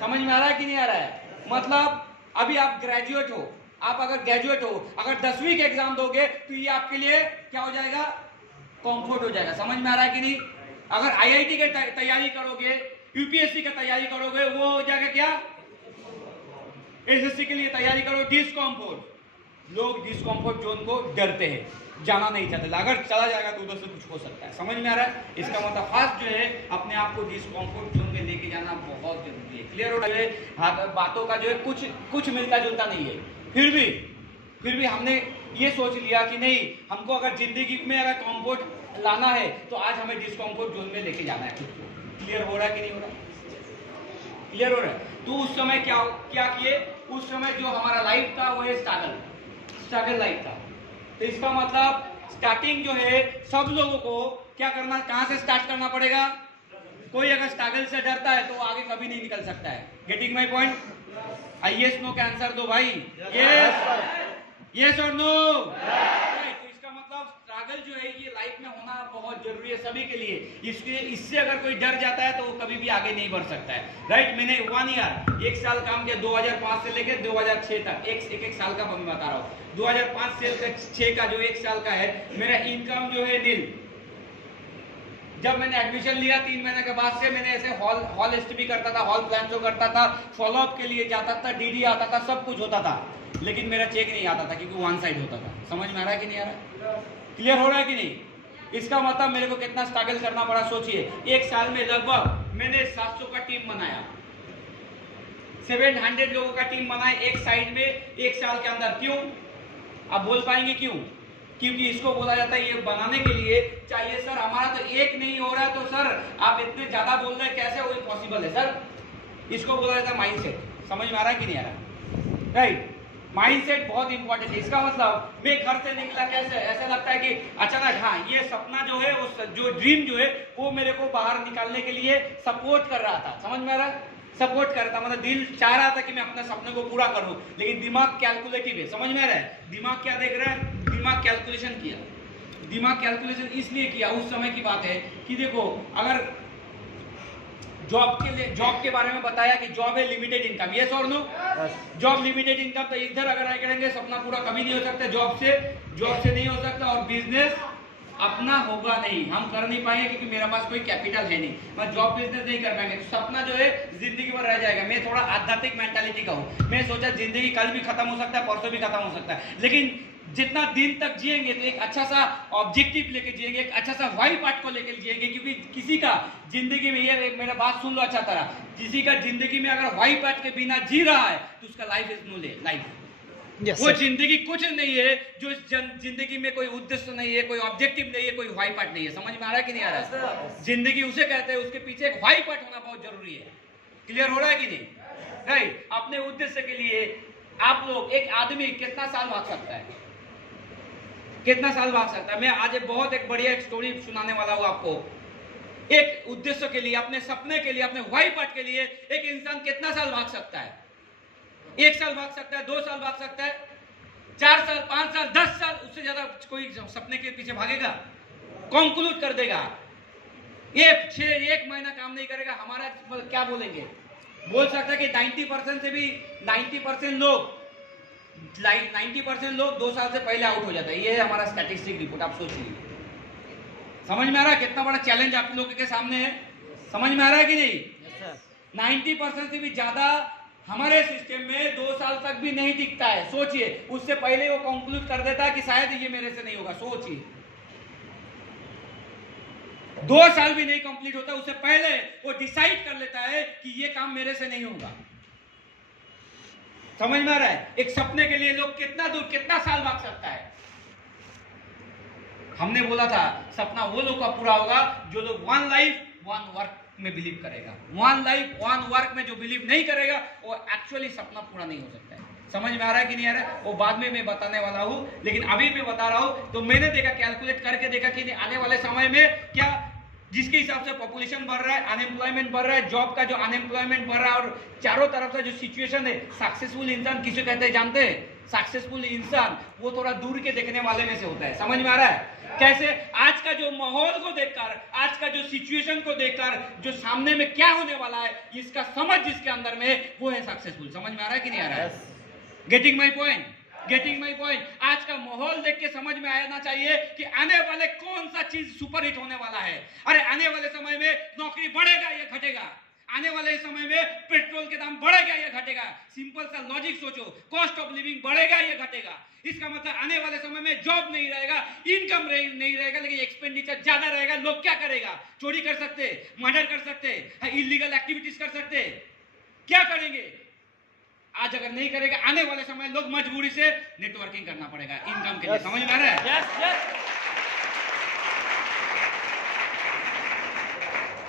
समझ में आ रहा है कि नहीं आ रहा है? मतलब अभी आप ग्रेजुएट हो, आप अगर ग्रेजुएट हो, अगर 10वीं के एग्जाम दोगे तो ये आपके लिए क्या हो जाएगा? कंफर्ट हो जाएगा। समझ में आ रहा है कि नहीं? अगर IIT की तैयारी करोगे, UPSC की तैयारी करोगे, वो हो जाएगा क्या? SSC के लिए तैयारी करो, डिस्कम्फर्ट। लोग डिस्कम्फर्ट जोन को डरते हैं। जाना नहीं चाहते, अगर चला जाएगा तो उधर से कुछ हो सकता है। समझ में आ रहा है? इसका मतलब फर्स्ट जो है अपने आप को डिस्कम्फर्ट जोन में लेके जाना बहुत जरूरी है। क्लियर हो रहा है? बातों का जो है कुछ मिलता जुलता नहीं है। फिर भी हमने ये सोच लिया कि नहीं, हमको अगर जिंदगी में अगर कंफर्ट लाना है तो आज हमें डिस्कम्फर्ट जोन में लेके जाना है खुद को। क्लियर हो रहा है कि नहीं हो रहा? क्लियर हो रहा है? तो उस समय क्या किए? उस समय जो हमारा लाइफ था वो है स्ट्रगल लाइफ था। तो इसका मतलब स्टार्टिंग जो है सब लोगों को क्या करना, कहां से स्टार्ट करना पड़ेगा? कोई अगर स्ट्रगल से डरता है तो वो आगे कभी नहीं निकल सकता है। Getting my point? Yes no का आंसर दो भाई। यस और नो? तो इसका मतलब स्ट्रगल जो है ये लाइफ में होना बहुत जरूरी है सभी के लिए। इससे अगर कोई डर जाता है तो वो कभी भी आगे नहीं बढ़ सकता है। राइट? मैंने 1 ईयर 1 साल काम किया, 2005 से लेकर 2006 तक, एक साल का मैं बता रहा हूँ। 2005 से 6 का जो 1 साल का है, मेरा इनकम जो है नील। जब मैंने एडमिशन लिया 3 महीने के बाद से मैंने ऐसे हॉल एसटीपी करता था, हॉल प्लान शो करता था, फॉलोअप के लिए जाता था, डीडी आता था, सब कुछ होता था, लेकिन मेरा चेक नहीं आता था क्योंकि वन साइड होता था। समझ में आ रहा है कि नहीं आ रहा? क्लियर हो रहा है कि नहीं? इसका मतलब मेरे को कितना स्ट्रगल करना पड़ा सोचिए। 1 साल में लगभग मैंने 700 का टीम बनाया, 700 लोगों का टीम बनाया एक साइड में 1 साल के अंदर। क्यों? आप बोल पाएंगे क्यों? क्योंकि इसको बोला जाता है, ये बनाने के लिए चाहिए सर हमारा तो एक नहीं हो रहा है, तो सर आप इतने ज्यादा बोल रहे हैं, कैसे वो पॉसिबल है सर? इसको बोला जाता है माइंडसेट। समझ में आ रहा है कि नहीं आ रहा? राइट? माइंडसेट बहुत इंपॉर्टेंट है। इसका मतलब मैं घर से निकला कैसे, ऐसा लगता है कि अचानक हाँ ये सपना जो है, उस जो ड्रीम जो है वो मेरे को बाहर निकालने के लिए सपोर्ट कर रहा था। समझ में आ रहा है? सपोर्ट कर रहा था, मतलब दिल चाह रहा था कि मैं अपने सपने को पूरा करूं, लेकिन दिमाग कैलकुलेटिव है। समझ में आ रहा है? दिमाग क्या देख रहा है? दिमाग कैलकुलेशन किया। दिमाग कैलकुलेशन इसलिए किया, उस समय की बात है कि देखो, अगर जॉब के बारे में बताया कि जॉब है लिमिटेड इनकम, यस और नो? जॉब लिमिटेड इनकम, तो इधर अगर आए करेंगे सपना पूरा कभी नहीं हो सकता, जॉब से नहीं हो सकता, और बिजनेस अपना होगा नहीं, हम कर नहीं पाएंगे क्योंकि मेरे पास कोई कैपिटल है नहीं, मैं जॉब बिजनेस नहीं कर पाएंगे, तो सपना जो है जिंदगी भर रह जाएगा। मैं थोड़ा आध्यात्मिक मेंटालिटी का हूँ, मैं सोचा जिंदगी कल भी खत्म हो सकता है, परसों भी खत्म हो सकता है, लेकिन जितना दिन तक जिएंगे तो एक अच्छा सा ऑब्जेक्टिव लेके जिएंगे, एक अच्छा सा वाई पार्ट को लेकर जिएंगे। क्योंकि किसी का जिंदगी में, ये मेरा बात सुन लो अच्छा तरह, किसी का जिंदगी में अगर वाई पार्ट के बिना जी रहा है तो उसका life is no life. Yes, वो sir. जिंदगी कुछ नहीं है, जो जिंदगी में कोई उद्देश्य नहीं है, कोई ऑब्जेक्टिव नहीं है, कोई वाई पार्ट नहीं है। समझ में आ रहा है कि नहीं आ रहा है? जिंदगी उसे कहते हैं, उसके पीछे एक वाई पार्ट होना बहुत जरूरी है। क्लियर हो रहा है कि नहीं? राइट? अपने उद्देश्य के लिए आप लोग, एक आदमी कितना साल भाग सकता है? कितना साल भाग सकता है? मैं आज एक बढ़िया एक स्टोरी सुनाने वाला हूं आपको। एक उद्देश्य के लिए, अपने सपने के लिए, अपने वाई पार्ट के लिए एक इंसान कितना साल भाग सकता है? 1 साल भाग सकता है, 2 साल भाग सकता है, 4 साल, 5 साल, 10 साल, उससे ज्यादा कोई सपने के पीछे भागेगा? कंक्लूड कर देगा, 1 महीना काम नहीं करेगा। हमारा क्या बोलेंगे? बोल सकता है कि 90% से भी 90% लोग 2 साल से पहले आउट हो जाता है। ये है हमारा स्टैटिस्टिक रिपोर्ट, आप सोच लीजिए। समझ में आ रहा है कितना बड़ा चैलेंज आप लोगों के सामने है? समझ में आ रहा है कि नहीं? 90% से भी ज्यादा हमारे सिस्टम में 2 साल तक भी नहीं दिखता है। सोचिए, उससे पहले वो कंक्लूड कर देता है कि शायद ये मेरे से नहीं होगा। सोचिए, 2 साल भी नहीं कंप्लीट होता, उससे पहले वो डिसाइड कर लेता है कि ये काम मेरे से नहीं होगा। समझ में आ रहा है? एक सपने के लिए लोग कितना साल भाग सकता है? हमने बोला था सपना वो लोग का पूरा होगा जो लोग 1 लाइफ 1 वर्क में बिलीव करेगा। 1 लाइफ 1 वर्क में जो बिलीव नहीं करेगा वो एक्चुअली सपना पूरा नहीं हो सकता है। समझ में आ रहा है कि नहीं आ रहा है? वो बाद में मैं बताने वाला हूं, लेकिन अभी मैं बता रहा हूं। तो मैंने देखा, कैलकुलेट करके देखा कि आने वाले समय में क्या, जिसके हिसाब से पॉपुलेशन बढ़ रहा है, अनएम्प्लॉयमेंट बढ़ रहा है, जॉब का जो अनएम्प्लॉयमेंट बढ़ रहा है, और चारों तरफ से जो सिचुएशन है, सक्सेसफुल इंसान किसे कहते हैं जानते हैं? सक्सेसफुल इंसान वो थोड़ा दूर के देखने वाले में से होता है। समझ में आ रहा है कैसे? आज का जो माहौल को देखकर, आज का जो सिचुएशन को देखकर, जो सामने में क्या होने वाला है, इसका समझ जिसके अंदर में, वो है सक्सेसफुल। समझ में आ रहा है कि नहीं आ रहा है? Getting my point? Getting my point? आज का माहौल देख के समझ में आना चाहिए कि आने वाले कौन सा चीज सुपर हिट होने वाला है। अरे आने वाले समय में नौकरी बढ़ेगा या घटेगा? आने वाले समय में पेट्रोल के दाम बढ़ेगा या घटेगा? सिंपल सा लॉजिक सोचो, कॉस्ट ऑफ लिविंग बढ़ेगा या घटेगा? इसका मतलब आने वाले समय में जॉब नहीं रहेगा, इनकम नहीं रहेगा, लेकिन एक्सपेंडिचर ज्यादा रहेगा। लोग क्या करेगा? चोरी कर सकते, मर्डर कर सकते, इलीगल एक्टिविटीज कर सकते, क्या करेंगे? आज अगर नहीं करेगा, आने वाले समय लोग मजबूरी से नेटवर्किंग करना पड़ेगा इनकम के लिए। समझ में आ रहा है?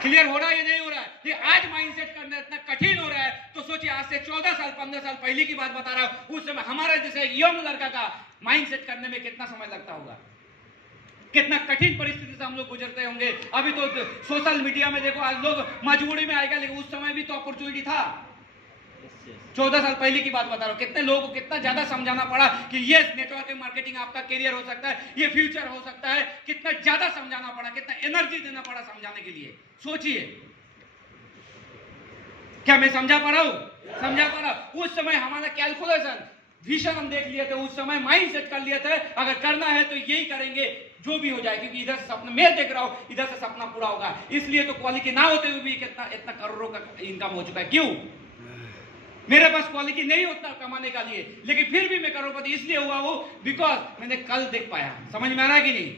क्लियर हो रहा है या नहीं हो रहा है? ये आज माइंडसेट करना इतना कठिन हो रहा है, तो सोचिए आज से 14 साल 15 साल पहले की बात बता रहा हूं, उस समय हमारा जैसे यंग लड़का का माइंडसेट करने में कितना समय लगता होगा, कितना कठिन परिस्थिति से हम लोग गुजरते होंगे। अभी तो सोशल मीडिया में देखो, आज लोग मजबूरी में आएगा, लेकिन उस समय भी तो अपॉर्चुनिटी था। 14 साल पहले की बात बता रहा हूं, कितने लोगों को कितना ज्यादा समझाना पड़ा कि ये नेटवर्किंग मार्केटिंग आपका करियर हो सकता है, ये फ्यूचर हो सकता है। कितना ज्यादा समझाना पड़ा, कितना एनर्जी देना पड़ा समझाने के लिए। सोचिए, क्या मैं समझा पा रहा हूं? समझा पा रहा हूं? उस समय हमारा कैलकुलेशन विजन हम देख लिए थे, उस समय माइंड सेट कर लिए थे, अगर करना है तो यही करेंगे, जो भी हो जाए, क्योंकि इधर से सपना मैं देख रहा हूं, इधर से सपना पूरा होगा। इसलिए तो क्वालिटी ना होते हुए भी कितना इतना करोड़ों का इनकम हो चुका है। क्यों? मेरे पास क्वालिटी नहीं होता कमाने का लिए, लेकिन फिर भी मैं करोड़पति इसलिए हुआ हूं बिकॉज मैंने कल देख पाया। समझ में आ रहा है कि नहीं?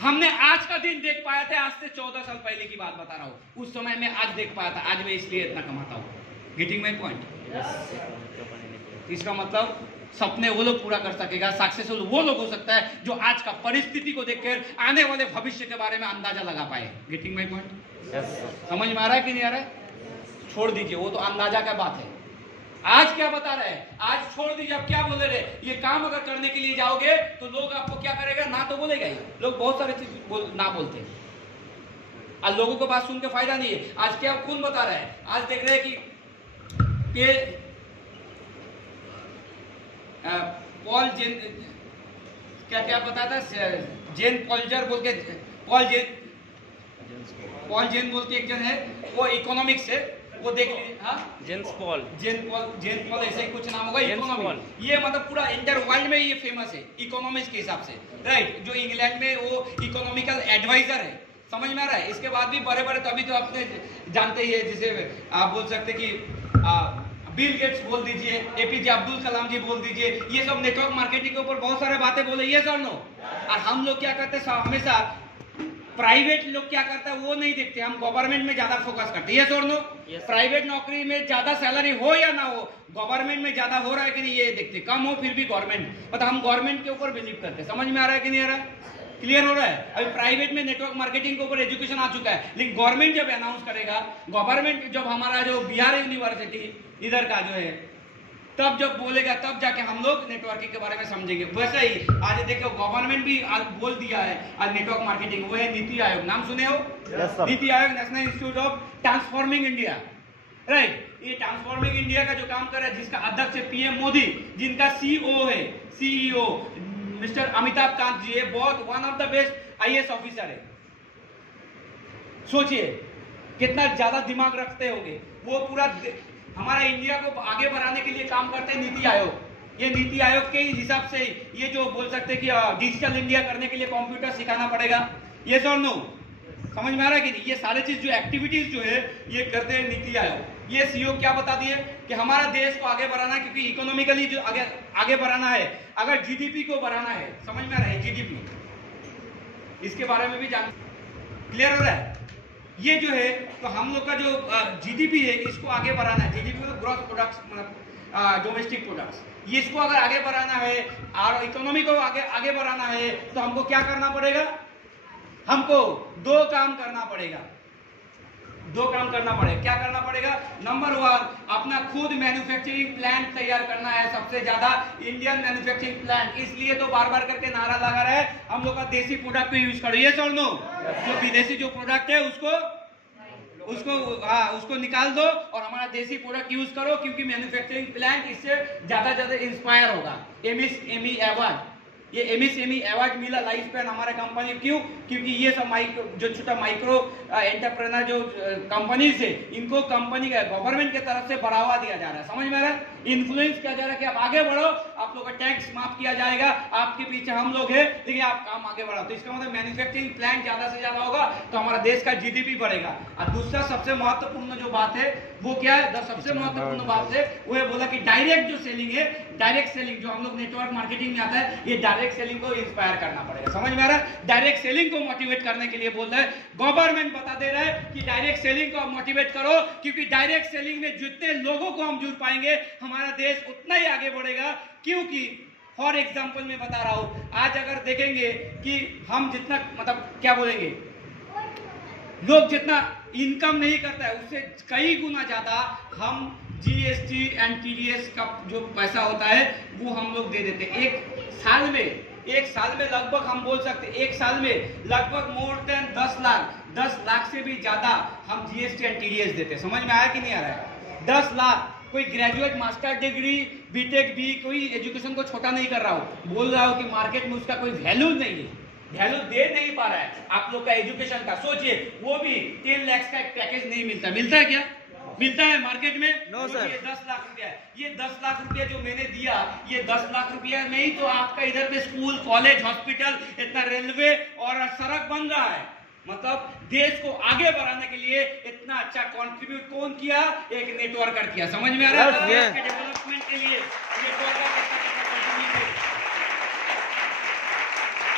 हमने आज का दिन देख पाया था, आज से 14 साल पहले की बात बता रहा हूं। उस समय में आज देख पाया था, आज मैं इसलिए इतना कमाता हूं। Getting my point? इसका मतलब सपने वो लोग पूरा कर सकेगा, सक्सेसफुल वो लोग हो सकता है जो आज का परिस्थिति को देखकर आने वाले भविष्य के बारे में अंदाजा लगा पाए। Getting my point? समझ में आ रहा है कि नहीं आ रहा है? छोड़ दीजिए, वो तो अंदाजा का बात है। आज क्या बता रहे हैं, आज छोड़ दीजिए। अब क्या बोले रहे, ये काम अगर करने के लिए जाओगे तो लोग आपको क्या करेगा? ना तो बोलेगा ही, लोग बहुत सारे चीज ना बोलते हैं। आज लोगों को बात सुन के फायदा नहीं है। आज क्या कौन बता रहा है? आज देख रहे हैं कि पॉल जेन क्या क्या बताता, जेन पॉल्जर बोल के, पॉल जेन बोल के एक जन है, वो इकोनॉमिक्स से, वो देख लीजिए। हाँ, जेन पॉल ऐसे ही कुछ नाम होगा। इकोनॉमिक, ये मतलब पूरा इंटर वर्ल्ड में ये फेमस है इकोनॉमिक्स के हिसाब से, राइट? जो इंग्लैंड में वो इकोनॉमिकल एडवाइजर है। समझ में आ रहा है? इसके बाद भी बड़े बड़े, तभी तो अपने जानते ही है, जिसे आप बोल सकते कि बिल गेट्स बोल दीजिए, एपीजे अब्दुल कलाम जी बोल दीजिए, ये सब नेटवर्क मार्केटिंग के ऊपर बहुत सारे बातें बोले। ये सर नो। और हम लोग क्या करते हैं, हमेशा प्राइवेट लोग क्या करता है वो नहीं देखते, हम गवर्नमेंट में ज्यादा फोकस करते हैं। ये सर नो। प्राइवेट नौकरी में ज्यादा सैलरी हो या ना हो, गवर्नमेंट में ज्यादा हो रहा है कि नहीं ये देखते, कम हो फिर भी गवर्नमेंट, मतलब हम गवर्नमेंट के ऊपर बिलीव करते हैं। समझ में आ रहा है कि नहीं आ रहा है? क्लियर हो रहा है? अभी प्राइवेट में नेटवर्क मार्केटिंग के ऊपर एजुकेशन आ चुका है, लेकिन गवर्नमेंट जब अनाउंस करेगा, गवर्नमेंट जब हमारा जो बिहार यूनिवर्सिटी इधर का जो है, तब जब बोलेगा, तब जाके हम लोग नेटवर्किंग के बारे में समझेंगे। वैसे ही आज देखो गवर्नमेंट भी आज बोल दिया है आज नेटवर्क मार्केटिंग, वो है नीति आयोग। नाम सुने हो? NITI Aayog, national institute of transforming India, right? ये ट्रांसफॉर्मिंग इंडिया का जो काम कर रहा है, जिसका अध्यक्ष है पीएम मोदी, जिनका सीईओ मिस्टर अमिताभ कांत जी है, बहुत one of the best IAS officer है। सोचिए कितना ज्यादा दिमाग रखते होंगे वो। पूरा हमारा इंडिया को आगे बढ़ाने के लिए काम करते हैं नीति आयोग। ये नीति आयोग के हिसाब से ये जो बोल सकते हैं कि डिजिटल इंडिया करने के लिए कंप्यूटर सिखाना पड़ेगा। ये सर नो। समझ में आ रहा है कि नहीं? ये सारे चीज जो एक्टिविटीज जो है ये करते हैं नीति आयोग। ये सीईओ क्या बता दिए कि हमारा देश को आगे बढ़ाना है, क्योंकि इकोनॉमिकली जो आगे बढ़ाना है, अगर जीडीपी को बढ़ाना है। समझ में आ रहा है? जीडीपी, इसके बारे में भी जान क्लियर हो रहा है? ये जो है तो हम लोग का जो जीडीपी है इसको आगे बढ़ाना है। जीडीपी मतलब ग्रॉस प्रोडक्ट्स, मतलब डोमेस्टिक प्रोडक्ट्स, ये इसको अगर आगे बढ़ाना है और इकोनॉमी को आगे बढ़ाना है तो हमको क्या करना पड़ेगा? हमको दो काम करना पड़ेगा। क्या करना पड़ेगा? नंबर 1, अपना खुद मैन्युफैक्चरिंग प्लांट तैयार करना है, सबसे ज्यादा इंडियन मैन्युफैक्चरिंग प्लांट। इसलिए तो बार बार करके नारा लगा रहा है हम लोग का देसी प्रोडक्ट पे यूज करो। ये सर नो। जो विदेशी जो प्रोडक्ट है उसको निकाल दो और हमारा देसी प्रोडक्ट यूज करो, क्योंकि मैन्युफैक्चरिंग प्लांट इससे ज्यादा इंस्पायर होगा। एमी अवार्ड ये एमएसएमई अवार्ड मिला लाइफ स्पैन हमारे कंपनी, क्यों? क्योंकि ये सब जो छोटा माइक्रो एंटरप्रेन्योर जो कंपनीज है, इनको कंपनी का गवर्नमेंट की तरफ से बढ़ावा दिया जा रहा है। समझ में आ रहा है? इन्फ्लुएंस किया जा रहा है कि आप आगे बढ़ो, आप लोगों का टैक्स माफ किया जाएगा, आपके पीछे हम लोग हैं, लेकिन आप काम आगे बढ़ाओ। तो इसका मतलब मैन्युफैक्चरिंग प्लांट ज्यादा से ज्यादा होगा तो हमारा देश का जीडीपी बढ़ेगा। और दूसरा सबसे महत्वपूर्ण जो बात है वो क्या है? सबसे महत्वपूर्ण बात है वो ये बोला कि डायरेक्ट जो सेलिंग है, डायरेक्ट सेलिंग जो हम लोग नेटवर्क मार्केटिंग में आता है, ये डायरेक्ट सेलिंग को इंस्पायर करना पड़ेगा। समझ में आ रहा है? डायरेक्ट सेलिंग को मोटिवेट करने के लिए बोल रहा है, गवर्नमेंट बता दे रहा है कि डायरेक्ट सेलिंग को मोटिवेट करो, क्योंकि डायरेक्ट सेलिंग में जितने लोगों को हम जुड़ पाएंगे हमारा देश उतना ही आगे बढ़ेगा। क्योंकि फॉर एग्जाम्पल मैं बता रहा हूं, आज अगर देखेंगे कि हम जितना मतलब क्या बोलेंगे, लोग जितना इनकम नहीं करता है उससे कई गुना ज्यादा हम जीएसटी एंड टीडीएस का जो पैसा होता है वो हम लोग दे देते हैं। एक साल में लगभग हम बोल सकते हैं, एक साल में लगभग मोर देन 10 लाख से भी ज्यादा हम जीएसटी एंड टीडीएस देते हैं। समझ में आया कि नहीं आ रहा है? 10 लाख। कोई ग्रेजुएट मास्टर डिग्री बीटेक भी कोई एजुकेशन को छोटा नहीं कर रहा हो, बोल रहा हो कि मार्केट में उसका कोई वैल्यू नहीं है, वैल्यू दे नहीं पा रहा है आप लोग का एजुकेशन का। सोचिए वो भी 10 लाख का एक पैकेज नहीं मिलता। मिलता है क्या? मिलता है मार्केट में? No sir. ये 10 लाख रुपया, ये 10 लाख रुपया जो मैंने दिया, ये 10 लाख रुपया नहीं तो आपका इधर में स्कूल, कॉलेज, हॉस्पिटल, इतना रेलवे और सड़क बन रहा है। मतलब देश को आगे बढ़ाने के लिए इतना अच्छा कंट्रीब्यूट कौन किया? एक नेटवर्कर किया। समझ में आ रहा है? देश के डेवलपमेंट के लिए नेटवर्कर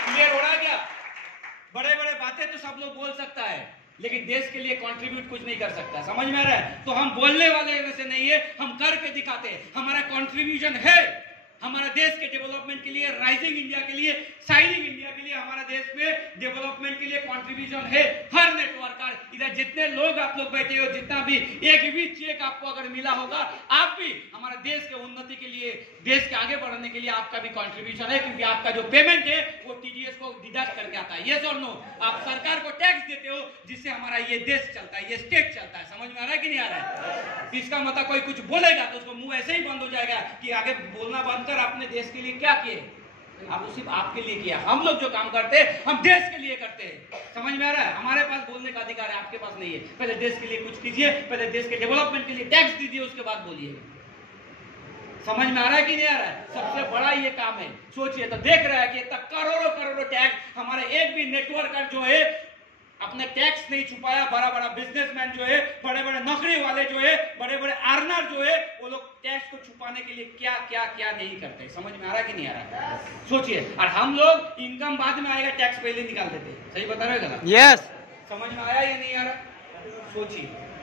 क्लियर हो रहा है क्या? बड़े बड़े बातें तो सब लोग बोल सकता है, लेकिन देश के लिए कंट्रीब्यूट कुछ नहीं कर सकता। समझ में आ रहा है? तो हम बोलने वाले वैसे नहीं है, हम करके दिखाते हैं। हमारा कंट्रीब्यूशन है हमारा देश के डेवलपमेंट के लिए, राइजिंग इंडिया के लिए, शाइनिंग इंडिया के लिए, हमारा देश में डेवलपमेंट के लिए कंट्रीब्यूशन है। हर नेटवर्कर इधर जितने लोग आप लोग बैठे हो, जितना भी एक भी चेक आपको अगर मिला होगा, आप भी हमारा देश के उन्नति के लिए, देश के आगे बढ़ने के लिए आपका भी कंट्रीब्यूशन है, क्योंकि आपका जो पेमेंट है वो टीडीएस को डिडक्ट करके आता है। यस और नो? आप सरकार को टैक्स देते हो जिससे हमारा ये देश चलता है, ये स्टेट चलता है। समझ में आ रहा है कि नहीं आ रहा है? इसका मतलब कोई कुछ बोलेगा तो उसको मुंह ऐसे ही बंद हो जाएगा कि आगे बोलना बंद कर, अपने देश के लिए क्या किए? आप सिर्फ आपके लिए किया। हम लोग जो काम करते हैं हम देश के लिए करते हैं। समझ में आ रहा है? हमारे पास बोलने का अधिकार है, आपके पास नहीं है। पहले देश के लिए कुछ कीजिए, पहले देश के डेवलपमेंट के लिए टैक्स दीजिए, उसके बाद बोलिए। समझ में आ रहा है कि नहीं आ रहा है? सबसे बड़ा ये काम है। सोचिए तो, देख रहा है कि करोड़ों करोड़ों टैक्स हमारे एक भी नेटवर्कर जो है अपने टैक्स नहीं छुपाया। बड़ा बड़ा बिजनेसमैन जो है, बड़े बड़े नौकरी वाले जो है, बड़े बड़े अर्नर जो है, वो लोग टैक्स को छुपाने के लिए क्या क्या क्या नहीं करते। समझ में आ रहा है कि नहीं आ रहा है? सोचिए। और हम लोग इनकम बाद में आएगा, टैक्स पहले निकाल देते। सही बता रहे हो? यस। समझ में आया या नहीं आ रहा?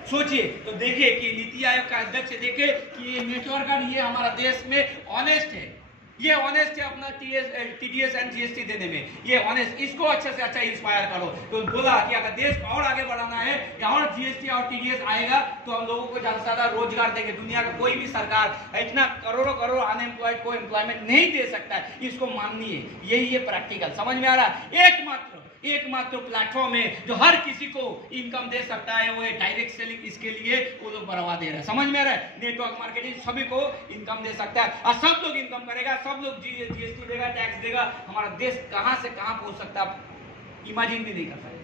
सोचिए तो देखिए कि नीति आयोग का अध्यक्ष देखे कि ये नेटवर्कर ये हमारा देश में ऑनेस्ट है, ये ऑनेस्ट है अपना टीडीएस एंड जीएसटी देने में, ये ऑनेस्ट। इसको अच्छे से अच्छा इंस्पायर करो। तो बोला कि अगर देश को और आगे बढ़ाना है या और जीएसटी और टीडीएस आएगा तो हम लोगों को ज्यादा से ज्यादा रोजगार देंगे। दुनिया का कोई भी सरकार इतना करोड़ों करोड़ अनएम्प्लॉयड को एम्प्लॉयमेंट नहीं दे सकता है, इसको माननी है। यही है प्रैक्टिकल। समझ में आ रहा है? एकमात्र प्लेटफॉर्म है जो हर किसी को इनकम दे सकता है, वो है डायरेक्ट सेलिंग। इसके लिए वो लोग बढ़ावा दे रहे हैं। समझ में आ रहा है? नेटवर्क मार्केटिंग सभी को इनकम दे सकता है और सब लोग इनकम करेगा, सब लोग जीएसटी देगा, टैक्स देगा। हमारा देश कहां से कहां पहुंच सकता है आप इमेजिन भी नहीं कर सकते।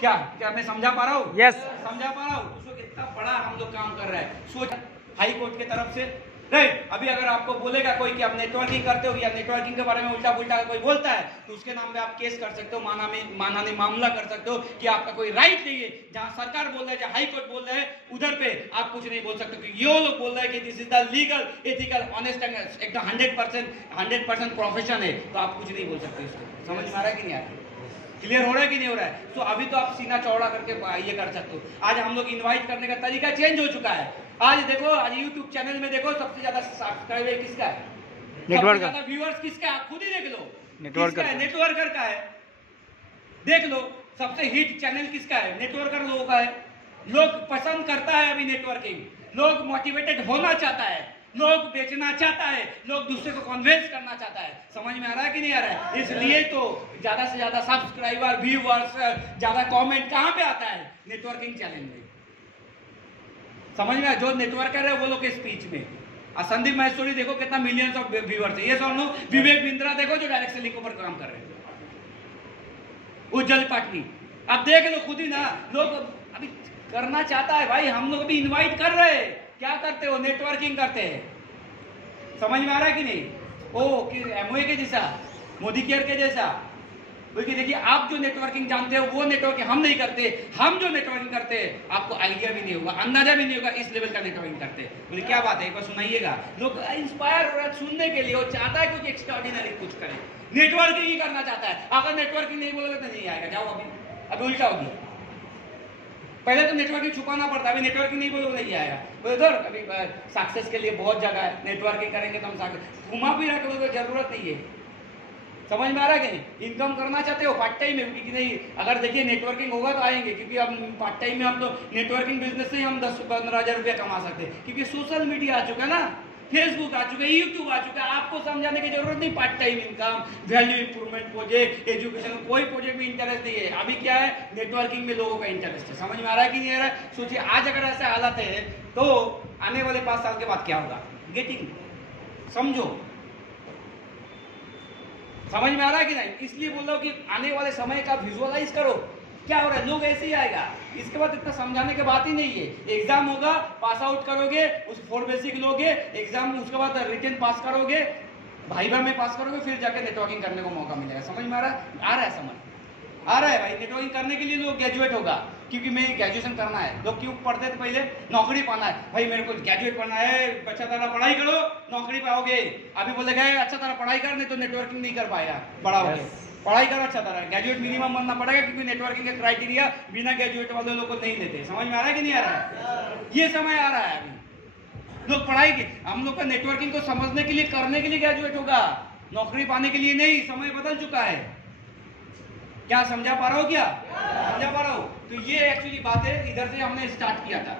क्या मैं समझा पा रहा हूँ? यस। समझा पा रहा हूँ? उसको कितना बड़ा हम लोग काम कर रहे हैं। सोच, हाई कोर्ट की तरफ से राइट। अभी अगर आपको बोलेगा कोई कि आप नेटवर्किंग करते हो या नेटवर्किंग के बारे में उल्टा पुल्टा कोई बोलता है तो उसके नाम पे आप केस कर सकते हो, मानहानि मामला कर सकते हो कि आपका कोई राइट नहीं है। जहां सरकार बोल रहा है, जहां हाई कोर्ट बोल रहा है, उधर पे आप कुछ नहीं बोल सकते, क्योंकि ये लोग बोल रहे हैं कि this is the legal, ethical, honest and एकदम 100% प्रोफेशन है, तो आप कुछ नहीं बोल सकते इसको। समझ में आ रहा है कि नहीं आ रहा है? क्लियर हो रहा है कि नहीं हो रहा है? तो अभी तो आप सीना चौड़ा करके ये कर सकते हो। आज हम लोग इनवाइट करने का तरीका चेंज हो चुका है। आज देखो, आज यूट्यूब चैनल में देखो सबसे ज्यादा सब्सक्राइबर किसका है, सबसे ज्यादा व्यूअर्स किसका है, आप खुद ही देख लो। नेटवर्कर का है। देख लो सबसे हिट चैनल किसका है, नेटवर्कर लोगों का है। लोग पसंद करता है अभी नेटवर्किंग, लोग मोटिवेटेड होना चाहता है, लोग बेचना चाहता है, लोग दूसरे को कन्विंस करना चाहता है। समझ में आ रहा है कि नहीं आ रहा है? इसलिए तो ज्यादा से ज्यादा सब्सक्राइबर, व्यूअर्स, ज्यादा कमेंट कहां पे आता है? नेटवर्किंग चैनल में। समझ में? जो नेटवर्कर है वो लोग के स्पीच में। संदीप महेश्वरी देखो कितना मिलियंस ऑफ व्यूअर्स है, ये सुनो। विवेक बिंद्रा देखो जो डायरेक्ट सेलिंग के ऊपर काम कर रहे हैं। उज्जवल पाटनी, अब देख लो खुद ही ना, लोग अभी करना चाहता है भाई, हम लोग अभी इनवाइट कर रहे हैं। क्या करते हो? नेटवर्किंग करते हैं। समझ में आ रहा है कि नहीं? ओ कि एमओए के जैसा, मोदी केयर के जैसा। क्योंकि देखिए आप जो नेटवर्किंग जानते हो वो नेटवर्किंग हम नहीं करते। हम जो नेटवर्किंग करते हैं आपको आइडिया भी नहीं होगा, अंदाजा भी नहीं होगा इस लेवल का नेटवर्किंग करते हैं। बोले क्या बात है, एक बार सुनाइएगा। लोग इंस्पायर हो रहा है सुनने के लिए, वो चाहता है कुछ एक्स्ट्राऑर्डिनरी कुछ करे, नेटवर्किंग ही करना चाहता है। अगर नेटवर्किंग नहीं बोलोगे तो नहीं आएगा। जाओ अभी उल्टा होगी। पहले तो नेटवर्किंग छुपाना पड़ता है, अभी नेटवर्किंग नहीं बोलोगे नहीं आएगा। बोले सर अभी सक्सेस के लिए बहुत जगह है, नेटवर्किंग करेंगे तो हम सक्सेस, घुमा फिरा के जरूरत नहीं है। समझ में आ रहा है कि नहीं? इनकम करना चाहते हो पार्ट टाइम में कि नहीं? अगर देखिए नेटवर्किंग होगा तो आएंगे, क्योंकि अब पार्ट टाइम में हम तो नेटवर्किंग बिजनेस से ही हम 10-15 हज़ार रुपया कमा सकते हैं, क्योंकि सोशल मीडिया आ चुका है ना, फेसबुक आ चुका है, यूट्यूब आ चुका है। आपको समझाने की जरूरत नहीं। Part time income, value improvement project, education, कोई प्रोजेक्ट में इंटरेस्ट नहीं है। अभी क्या है, नेटवर्किंग में लोगों का इंटरेस्ट है। समझ में आ रहा है कि नहीं आ रहा है? सोचिए आज अगर ऐसे हालत है तो आने वाले 5 साल के बाद क्या होगा? गेटिंग, समझो। समझ में आ रहा है कि नहीं? इसलिए बोल रहा हूं कि आने वाले समय का विजुअलाइज करो क्या हो रहा है। लोग ऐसे ही आएगा, इसके बाद इतना समझाने की बात ही नहीं है। एग्जाम होगा, पास आउट करोगे, उस 4 बेसिक लोगे एग्जाम, उसके बाद रिटन पास करोगे, भाईवा में पास करोगे, फिर जाके नेटवर्किंग करने को मौका मिलेगा। समझ में आ रहा है? आ रहा है समझ आ रहा है भाई। नेटवर्किंग करने के लिए लोग ग्रेजुएट होगा, क्योंकि मैं ग्रेजुएशन करना है। लोग क्यों पढ़ते थे पहले? नौकरी पाना है भाई, मेरे को ग्रेजुएट पढ़ना है, अच्छा तरह पढ़ाई करो नौकरी पाओगे। अभी बोले गए अच्छा तरह पढ़ाई कर, नहीं तो नेटवर्किंग नहीं कर पाएगा बड़ा हो गया। पढ़ाई करो अच्छा तरह, ग्रेजुएट मिनिमम बनना पड़ेगा, क्योंकि नेटवर्किंग का क्राइटेरिया बिना ग्रेजुएट वाले लोग को नहीं लेते। समझ में आ रहा है कि नहीं आ रहा है? ये समय आ रहा है अभी। लोग पढ़ाई के, हम लोग का नेटवर्किंग को समझने के लिए, करने के लिए ग्रेजुएट होगा, नौकरी पाने के लिए नहीं। समय बदल चुका है। क्या समझा पा रहा हो? क्या समझा पा रहा हो? तो ये एक्चुअली बात है, इधर से हमने स्टार्ट किया था।